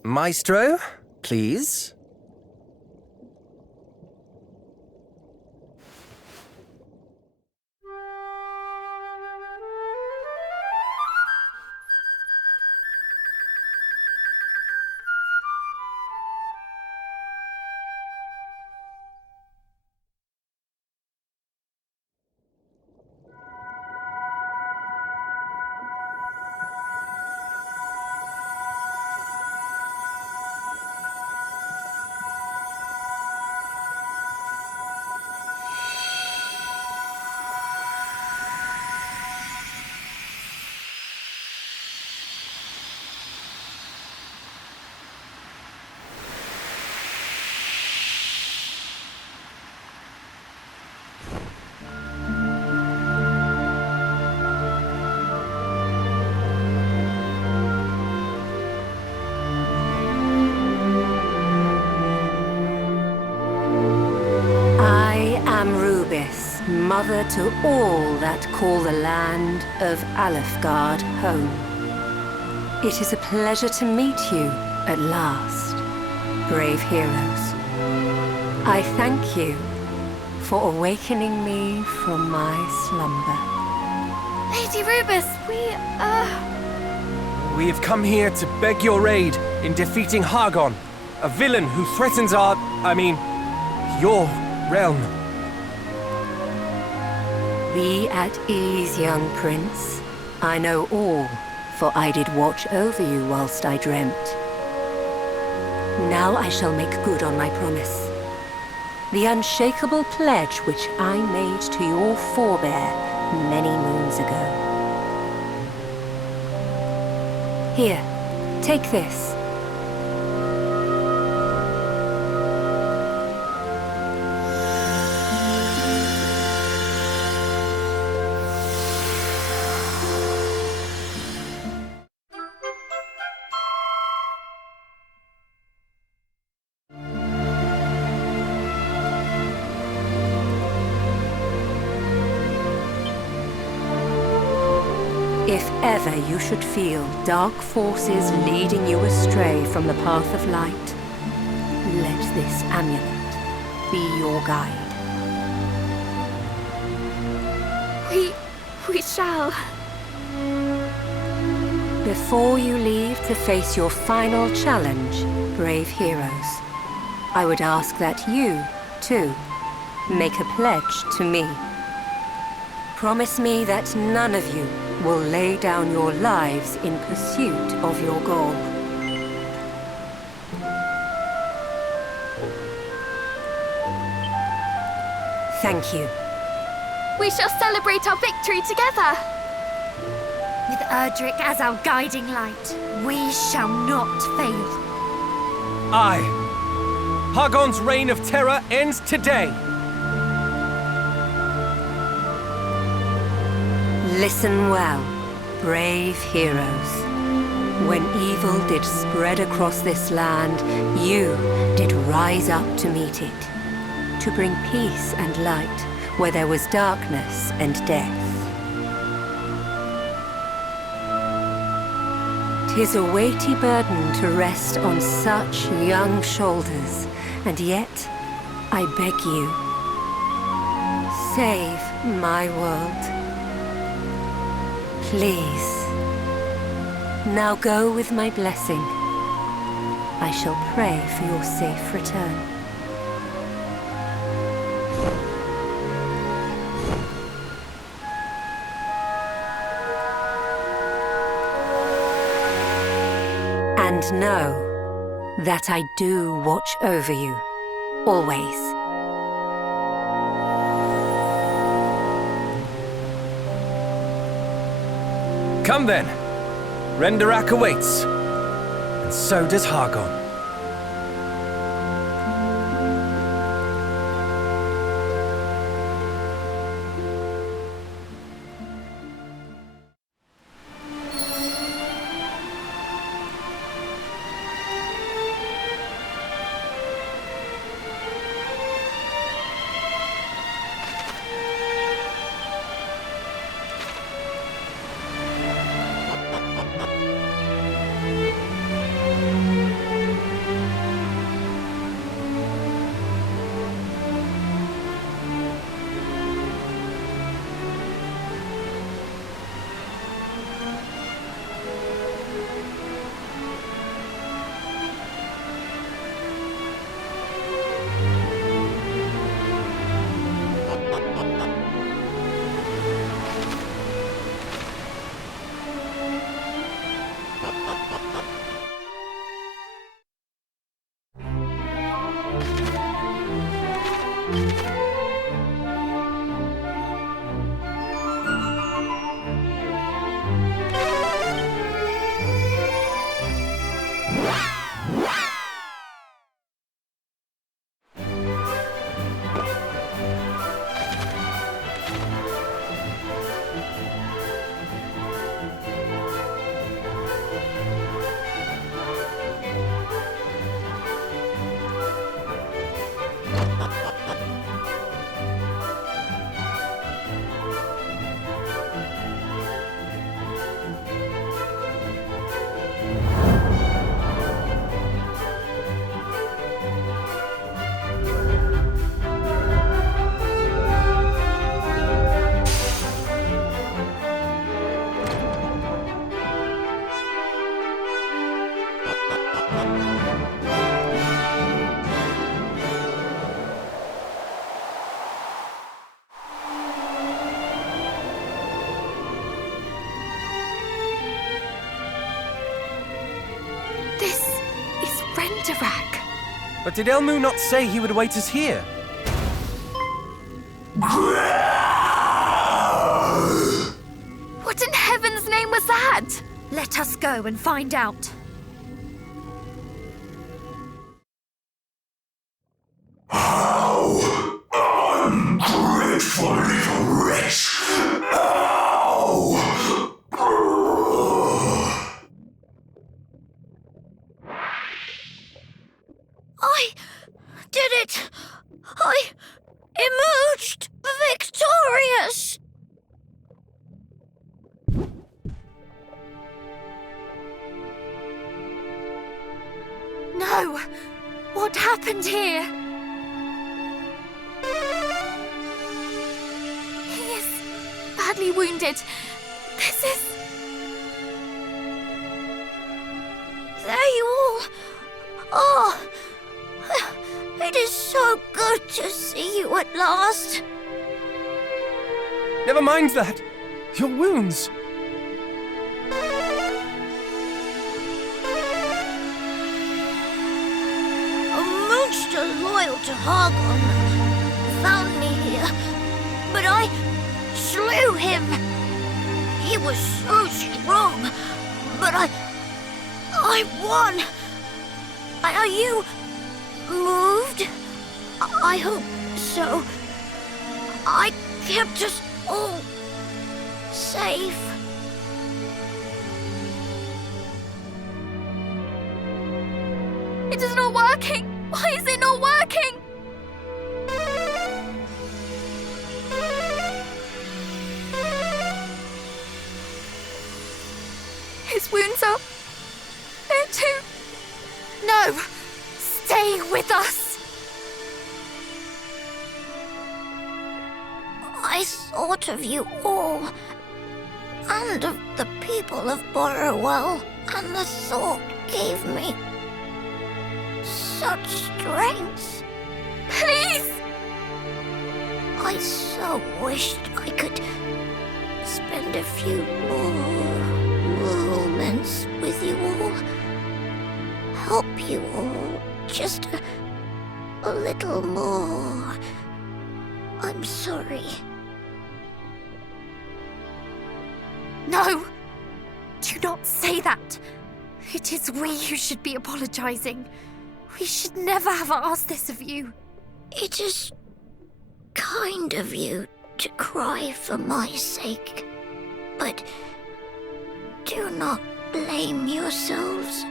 Maestro, please. Mother to all that call the land of Alefgard home. It is a pleasure to meet you at last, brave heroes. I thank you for awakening me from my slumber. Lady Rubis, We have come here to beg your aid in defeating Hargon, a villain who threatens your realm. Be at ease, young prince. I know all, for I did watch over you whilst I dreamt. Now I shall make good on my promise. The unshakable pledge which I made to your forebear many moons ago. Here, take this. If ever you should feel dark forces leading you astray from the path of light, let this amulet be your guide. We shall. Before you leave to face your final challenge, brave heroes, I would ask that you, too, make a pledge to me. Promise me that none of you will lay down your lives in pursuit of your goal. Thank you. We shall celebrate our victory together! With Erdrick as our guiding light, we shall not fail. Aye. Hargon's reign of terror ends today. Listen well, brave heroes. When evil did spread across this land, you did rise up to meet it, to bring peace and light where there was darkness and death. 'Tis a weighty burden to rest on such young shoulders, and yet, I beg you, save my world. Please. Now go with my blessing. I shall pray for your safe return. And know that I do watch over you, always. Come then. Renderak awaits. And so does Hargon. But did Elmu not say he would await us here? What in heaven's name was that? Let us go and find out. How ungrateful little wretch! How! I did it! I emerged victorious! No! What happened here? He is badly wounded. This is... There you all are! It is so good to see you at last. Never mind that. Your wounds. A monster loyal to Hargon found me here, but I slew him. He was so strong, but I won. Are you moved? I hope so. I kept us all safe. It is not working! Why is it not working? His wounds are... they're too... No! Stay with us! I thought of you all, and of the people of Borrowell, and the thought gave me such strength. Please! I so wished I could spend a few more moments with you all. Help you all just a little more. I'm sorry. No! Do not say that! It is we who should be apologizing. We should never have asked this of you. It is kind of you to cry for my sake, but do not blame yourselves.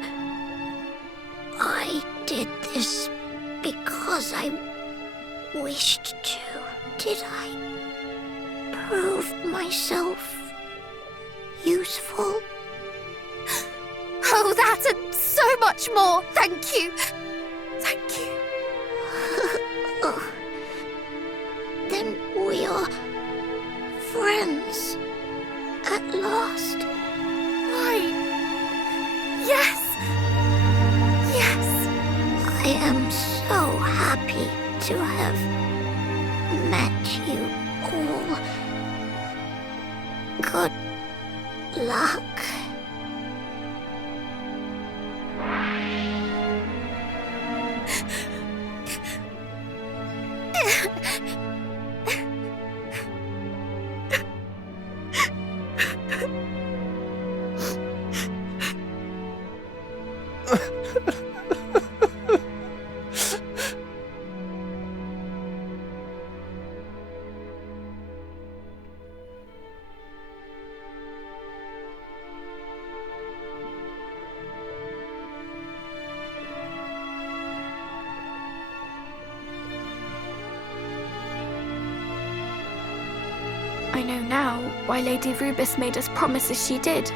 I did this because I wished to. Did I prove myself useful? Oh, that and so much more! Thank you! Thank you. Oh. Then we are friends at last. Why? Yes! Yes! I am so happy to have met you all. Good luck. I know now why Lady Rubus made us promises she did.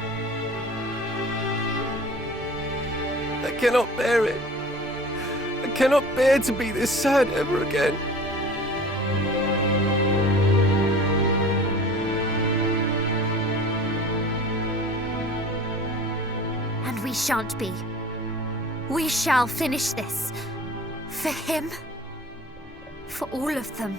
I cannot bear it. I cannot bear to be this sad ever again. And we shan't be. We shall finish this. For him. For all of them.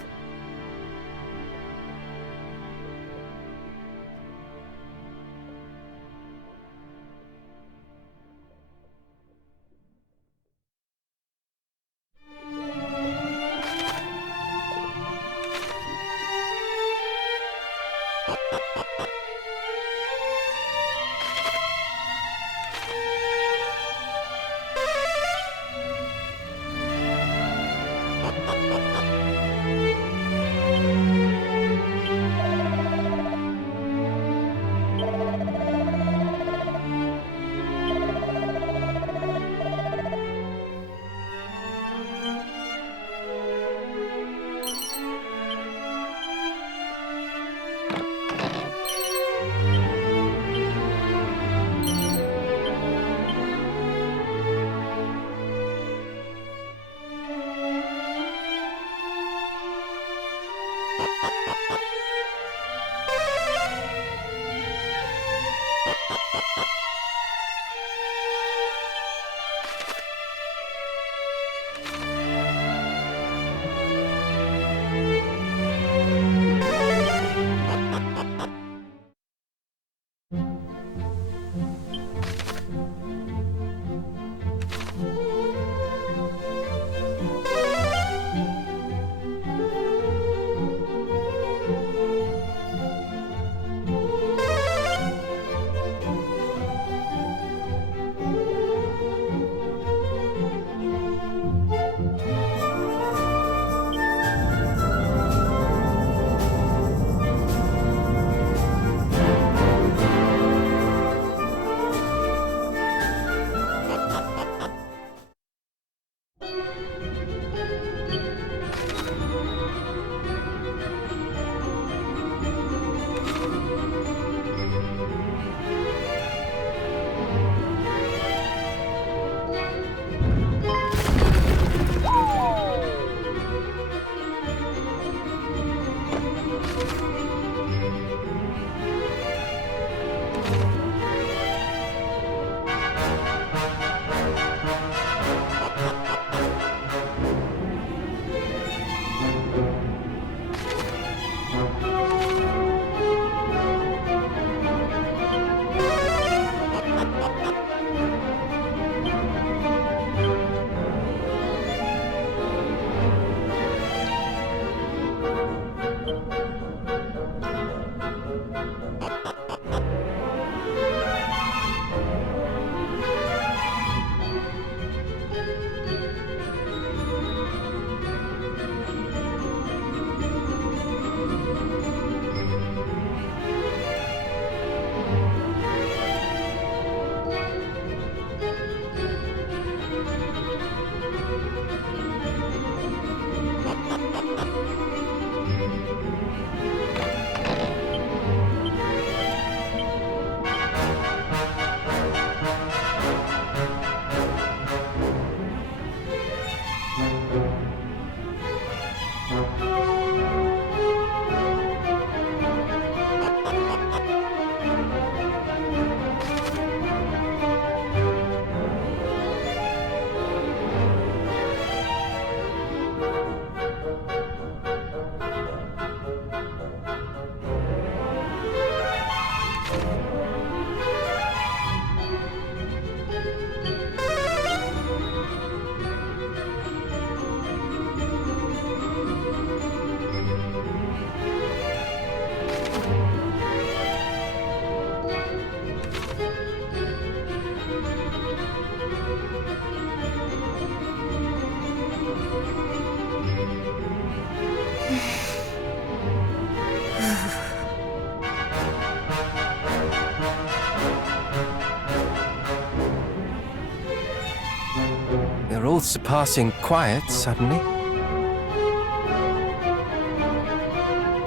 surpassing quiet suddenly.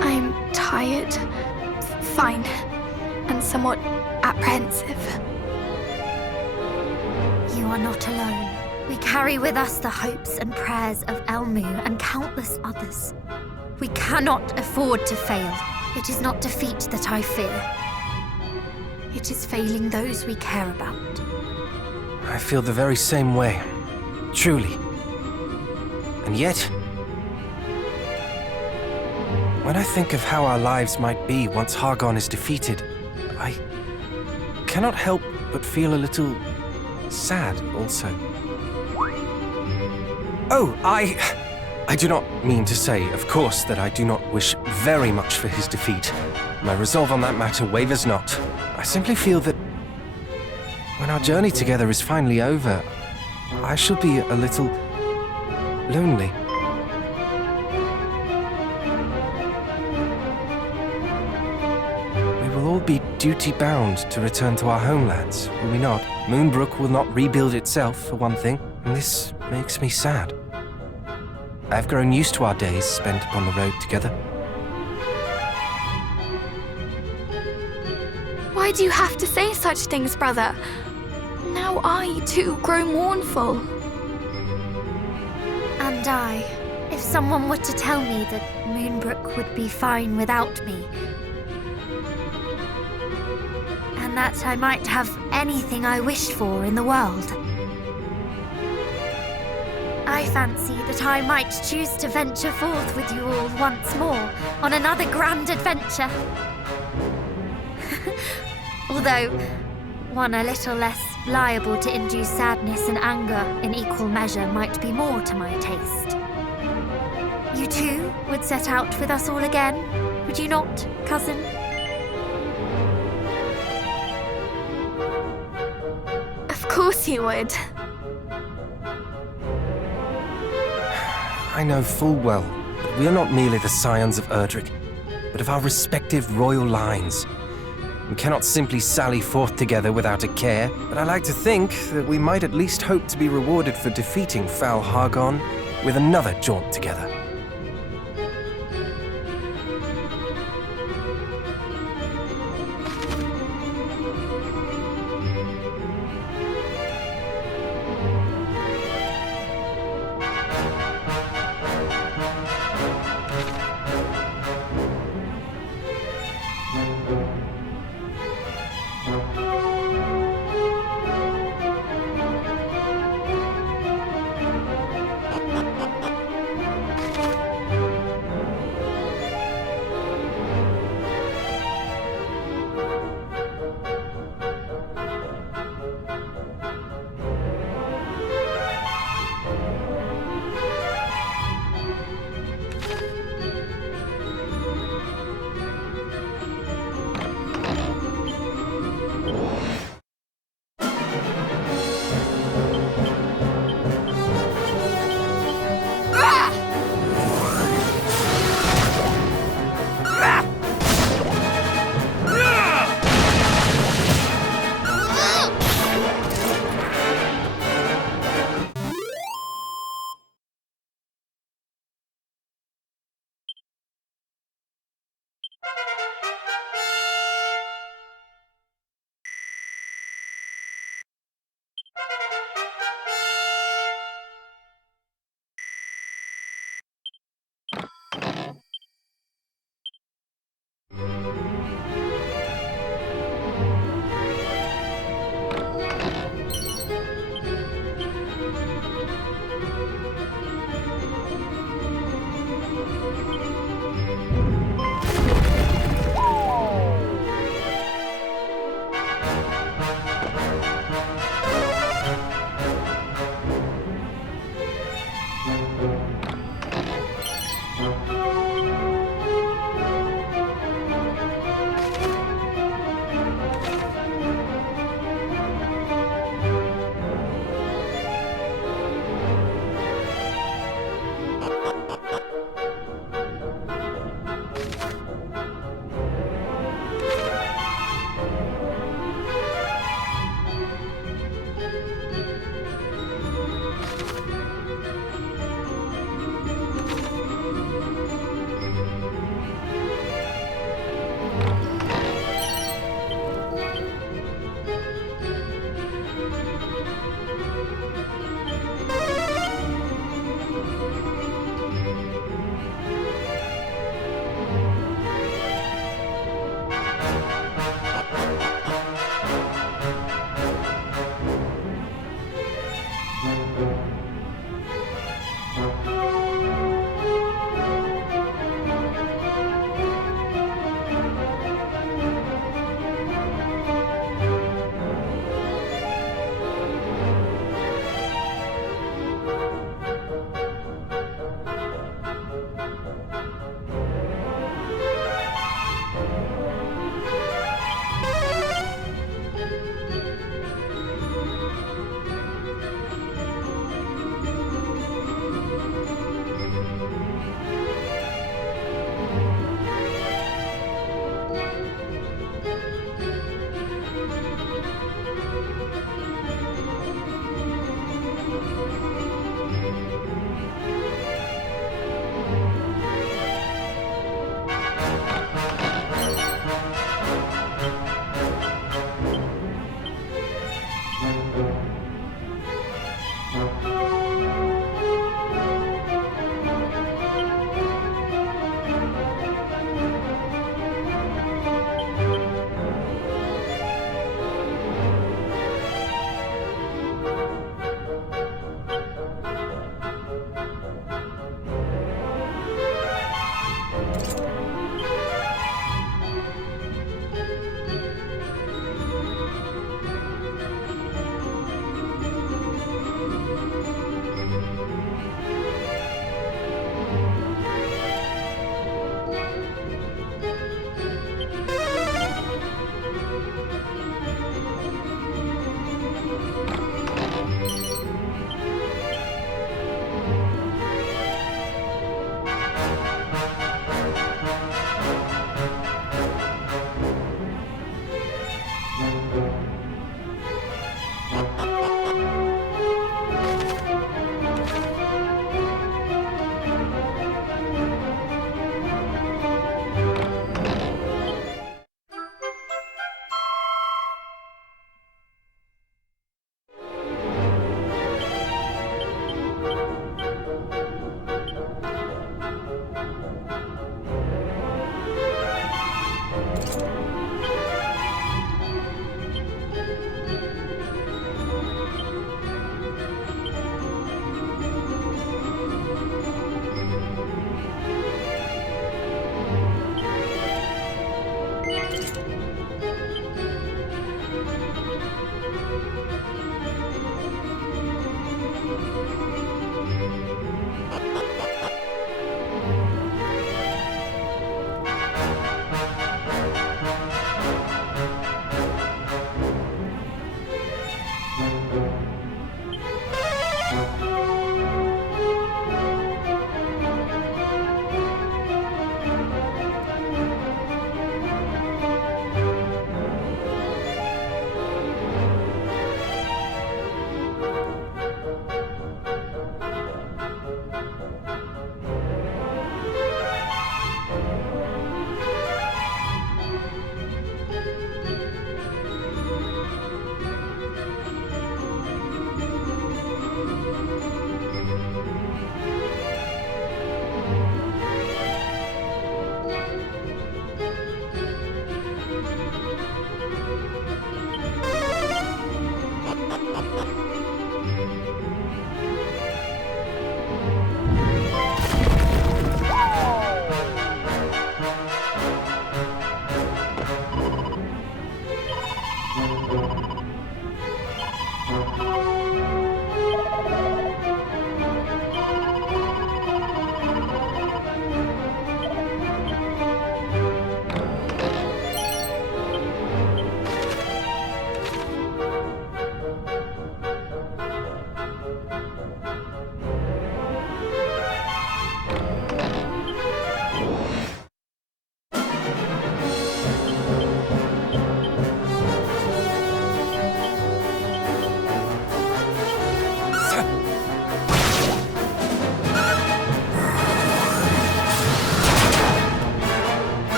I'm tired, fine, and somewhat apprehensive. You are not alone. We carry with us the hopes and prayers of Elmu and countless others. We cannot afford to fail. It is not defeat that I fear. It is failing those we care about. I feel the very same way. Truly. And yet, when I think of how our lives might be once Hargon is defeated, I cannot help but feel a little sad also. Oh, I do not mean to say, of course, that I do not wish very much for his defeat. My resolve on that matter wavers not. I simply feel that when our journey together is finally over, I shall be a little lonely. We will all be duty-bound to return to our homelands, will we not? Moonbrook will not rebuild itself, for one thing, and this makes me sad. I've grown used to our days spent upon the road together. Why do you have to say such things, brother? Now I, too, grow mournful. And I, if someone were to tell me that Moonbrook would be fine without me, and that I might have anything I wished for in the world, I fancy that I might choose to venture forth with you all once more on another grand adventure. Although, one a little less liable to induce sadness and anger in equal measure might be more to my taste. You too would set out with us all again, would you not, cousin? Of course you would. I know full well that we are not merely the scions of Erdrick, but of our respective royal lines. We cannot simply sally forth together without a care, but I like to think that we might at least hope to be rewarded for defeating foul Hargon with another jaunt together.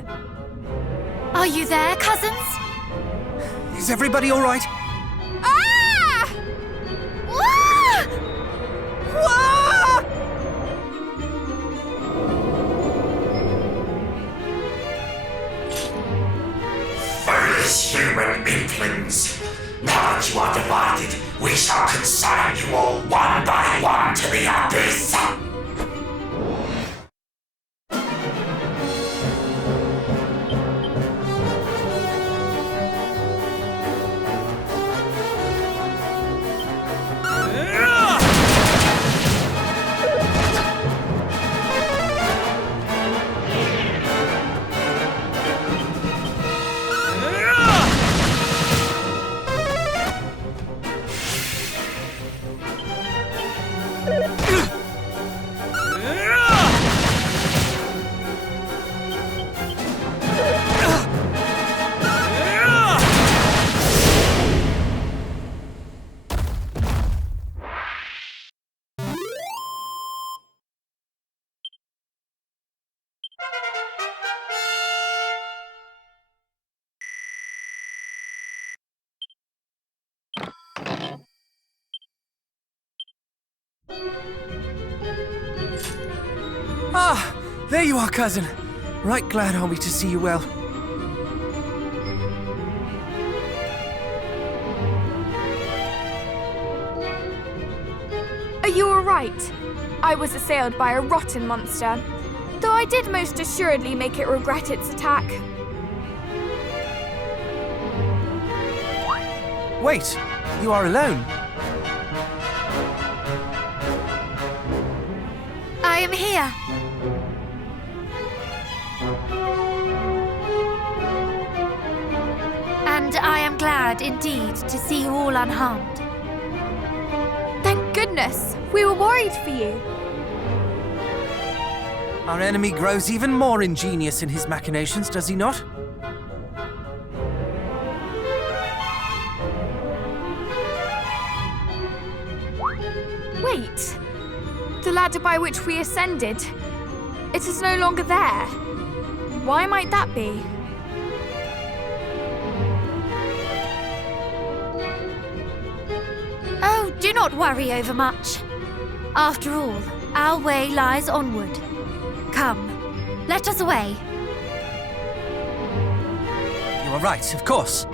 doing? Are you there, cousins? Is everybody all right? Ah! Wah! Wah! Foolish human implings! Now that you are divided, we shall consign you all one by one to the abyss! Ah, there you are, cousin. Right glad are we to see you well. Are you alright? I was assailed by a rotten monster, though I did most assuredly make it regret its attack. Wait, you are alone. I am here. And I am glad indeed to see you all unharmed. Thank goodness! We were worried for you. Our enemy grows even more ingenious in his machinations, does he not? Wait. The ladder by which we ascended, it is no longer there. Why might that be? Oh, do not worry overmuch. After all, our way lies onward. Come, let us away. You are right, of course.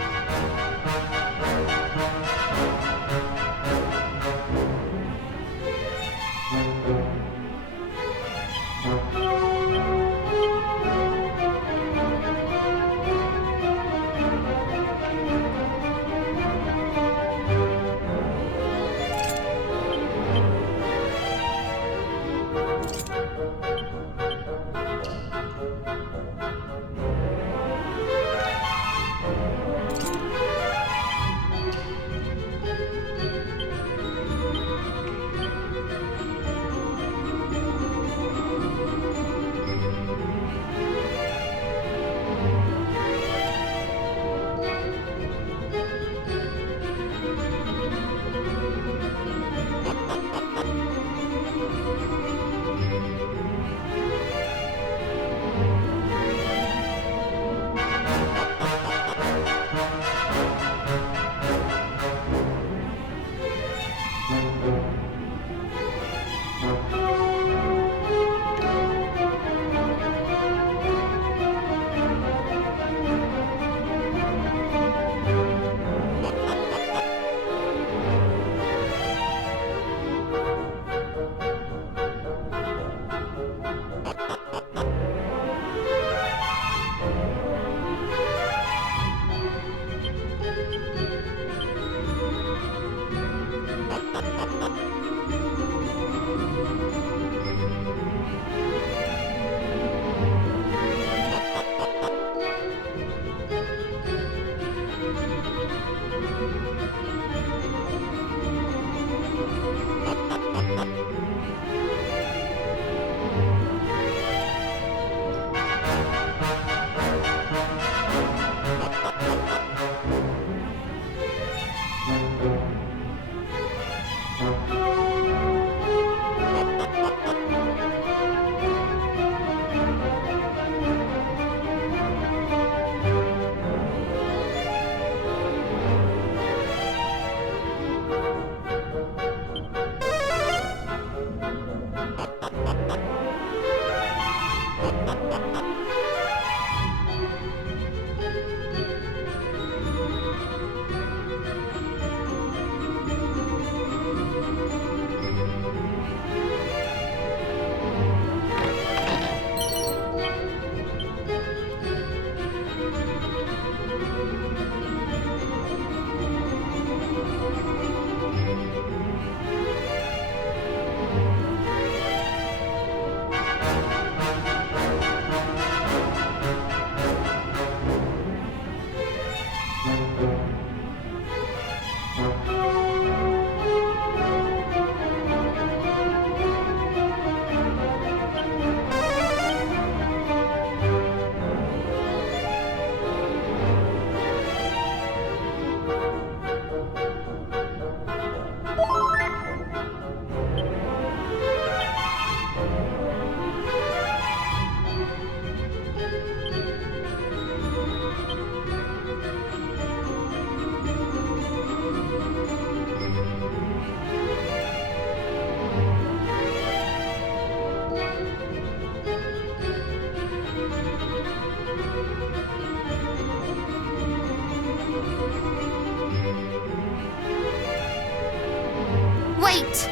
Wait!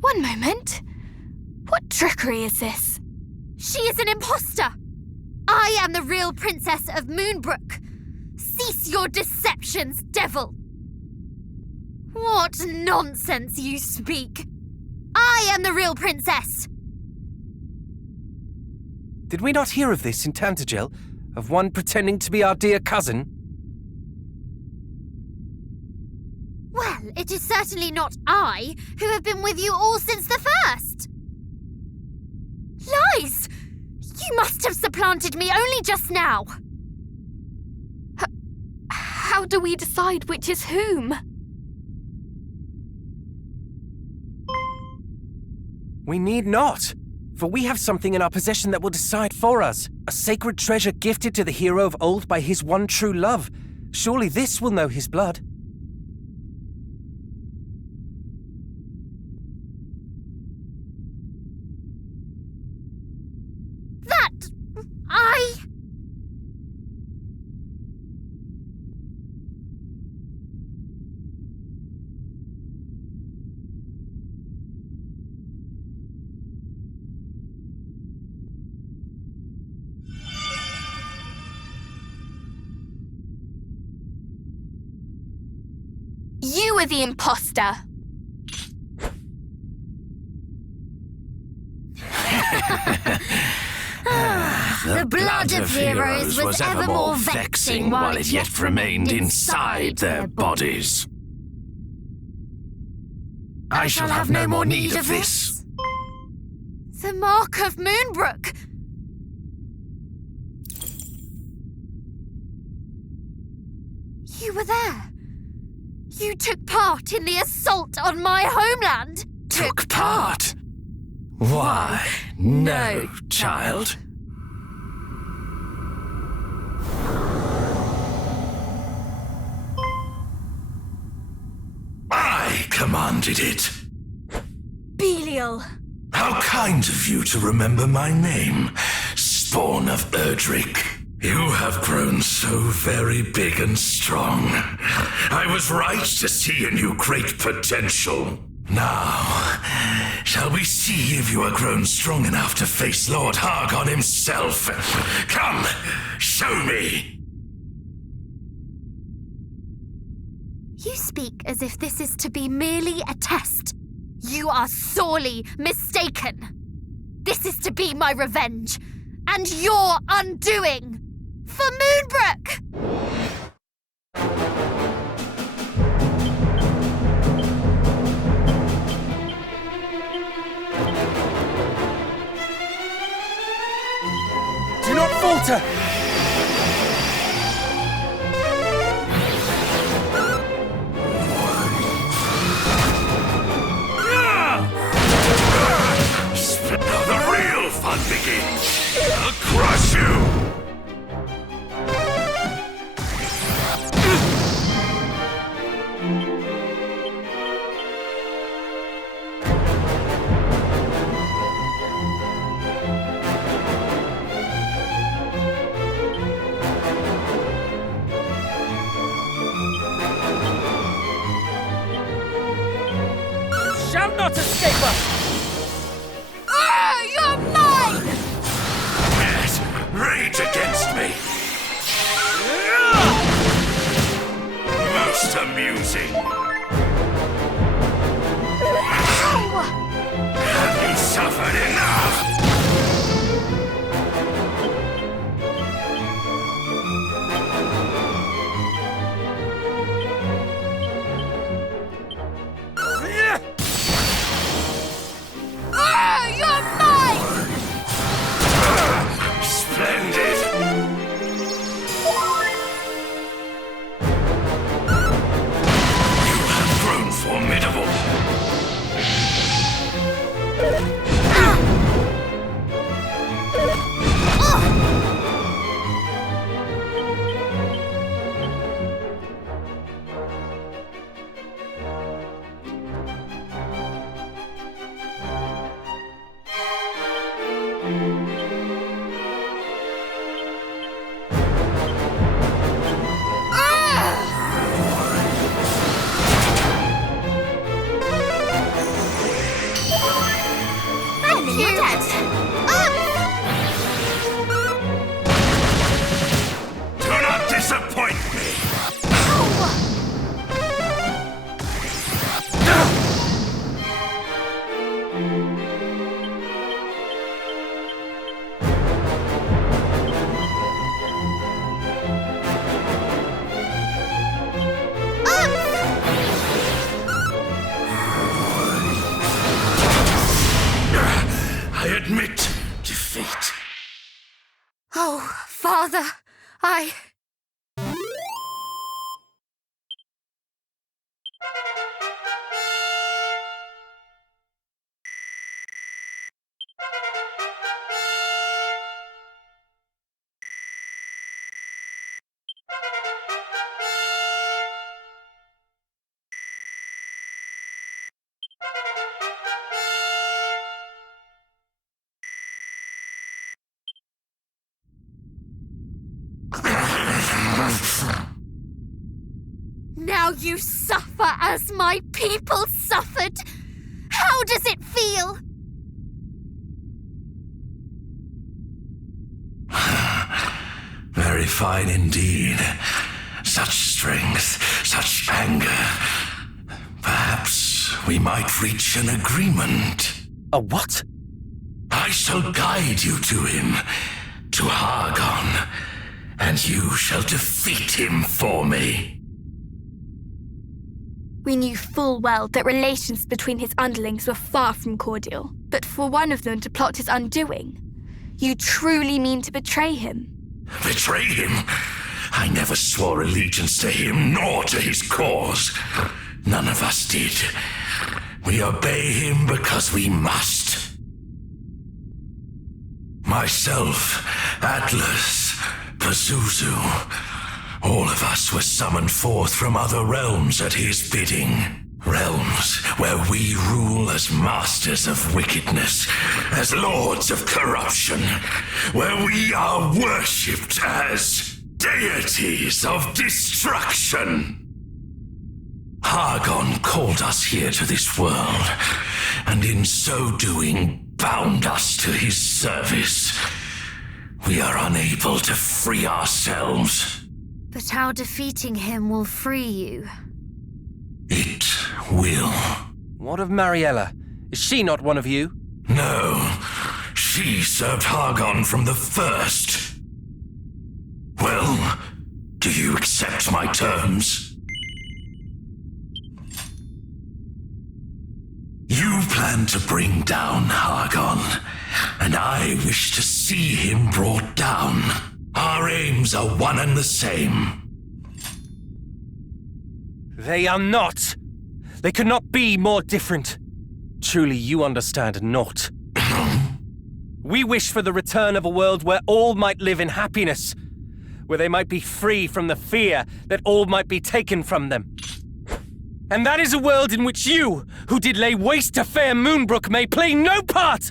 One moment. What trickery is this? She is an imposter! I am the real princess of Moonbrook. Cease your deceptions, devil! What nonsense you speak! I am the real princess! Did we not hear of this in Tantagel? Of one pretending to be our dear cousin? Well, it is certainly not I, who have been with you all since the first. Lies! You must have supplanted me only just now. How do we decide which is whom? We need not, for we have something in our possession that will decide for us. A sacred treasure gifted to the hero of old by his one true love. Surely this will know his blood. You were the imposter. The blood of heroes was ever more vexing while it yet remained inside their bodies. I shall have no more need of this. The mark of Moonbrook! You were there. You took part in the assault on my homeland. Took part? Why, no, child. I commanded it. Belial. How kind of you to remember my name, spawn of Erdrick. You have grown so very big and strong. I was right to see in you great potential. Now, shall we see if you are grown strong enough to face Lord Hargon himself? Come, show me! You speak as if this is to be merely a test. You are sorely mistaken. This is to be my revenge, and your undoing. For Moonbrook! Do not falter! Now the real fun begins! I'll crush you! Shall not escape us! You're mine! Yes, rage against me! Most amusing! Have you suffered enough? You're mine! Splendid! You have grown formidable. you! Dead. Do not disappoint me! I admit defeat. Oh, Father, I... Now you suffer as my people suffered. How does it feel? Very fine indeed. Such strength, such anger. Perhaps we might reach an agreement. A what? I shall guide you to him, to Hargon, and you shall defeat him for me. We knew full well that relations between his underlings were far from cordial, but for one of them to plot his undoing, you truly mean to betray him? Betray him? I never swore allegiance to him, nor to his cause. None of us did. We obey him because we must. Myself, Atlas, Pazuzu, all of us were summoned forth from other realms at his bidding. Realms where we rule as masters of wickedness, as lords of corruption, where we are worshipped as deities of destruction. Hargon called us here to this world, and in so doing bound us to his service. We are unable to free ourselves. But how defeating him will free you? It will. What of Mariella? Is she not one of you? No, she served Hargon from the first. Well, do you accept my terms? You plan to bring down Hargon, and I wish to see him brought down. Our aims are one and the same. They are not. They could not be more different. Truly, you understand not. We wish for the return of a world where all might live in happiness, where they might be free from the fear that all might be taken from them. And that is a world in which you, who did lay waste to fair Moonbrook, may play no part!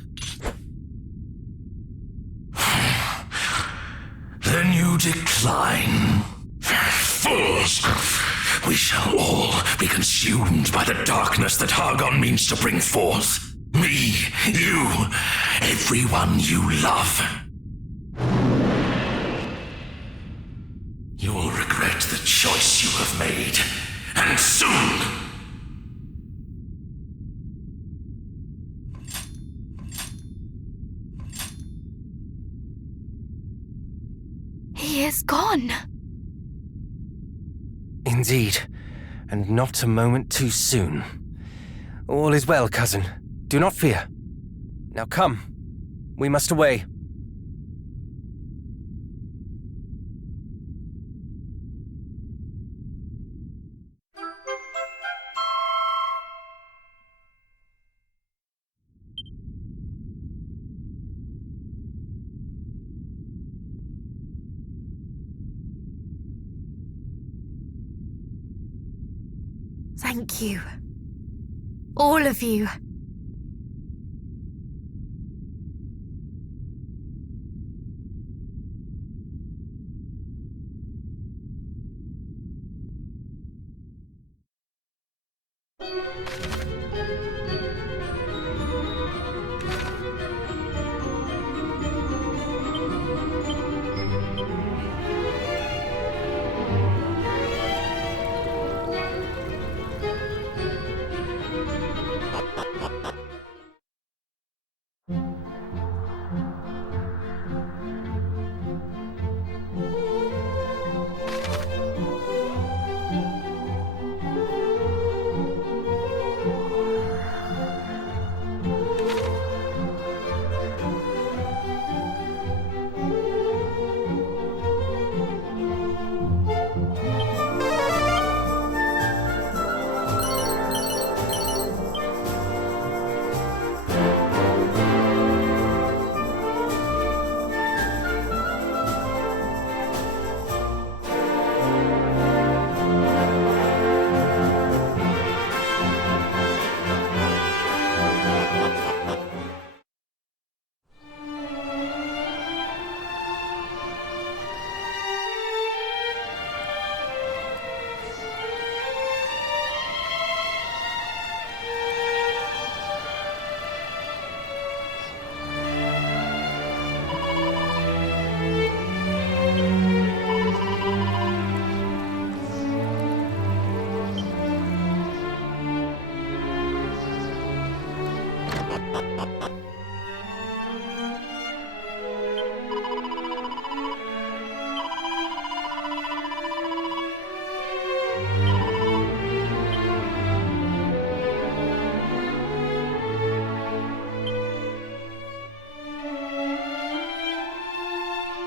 Then you decline. Fools! We shall all be consumed by the darkness that Hargon means to bring forth. Me, you, everyone you love. You will regret the choice you have made, and soon. He is gone. Indeed, and not a moment too soon. All is well, cousin. Do not fear. Now come. We must away. Thank you. All of you.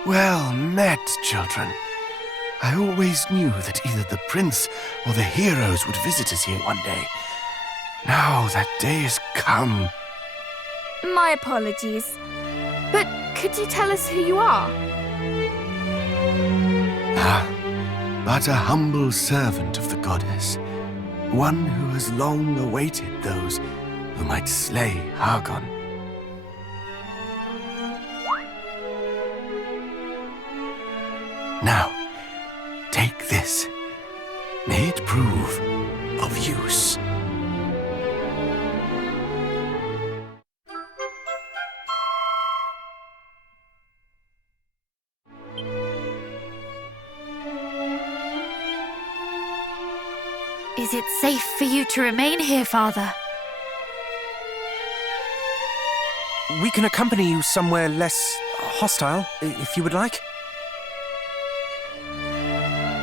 Well met, children. I always knew that either the prince or the heroes would visit us here one day. Now that day has come. My apologies. But could you tell us who you are? But a humble servant of the goddess. One who has long awaited those who might slay Hargon. Now, take this. May it prove of use. Is it safe for you to remain here, Father? We can accompany you somewhere less hostile, if you would like.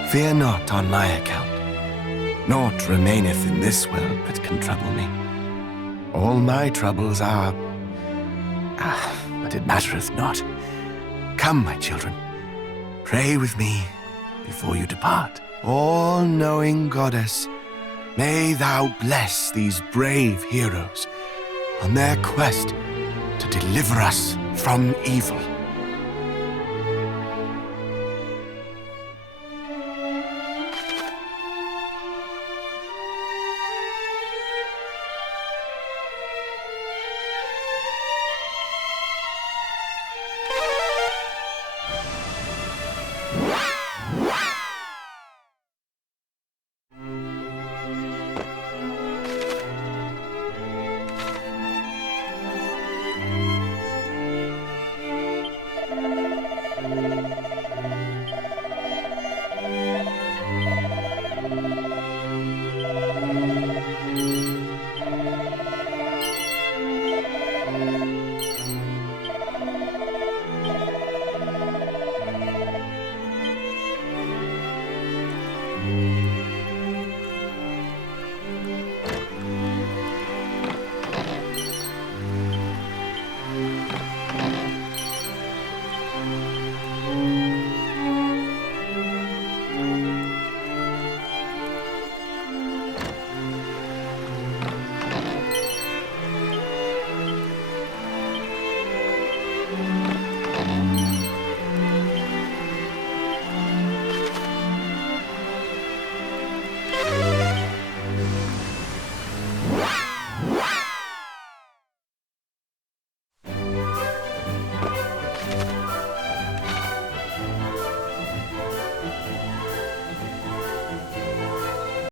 Fear not on my account. Naught remaineth in this world that can trouble me. All my troubles are... but it mattereth not. Come, my children. Pray with me before you depart. All-knowing goddess, may thou bless these brave heroes on their quest to deliver us from evil.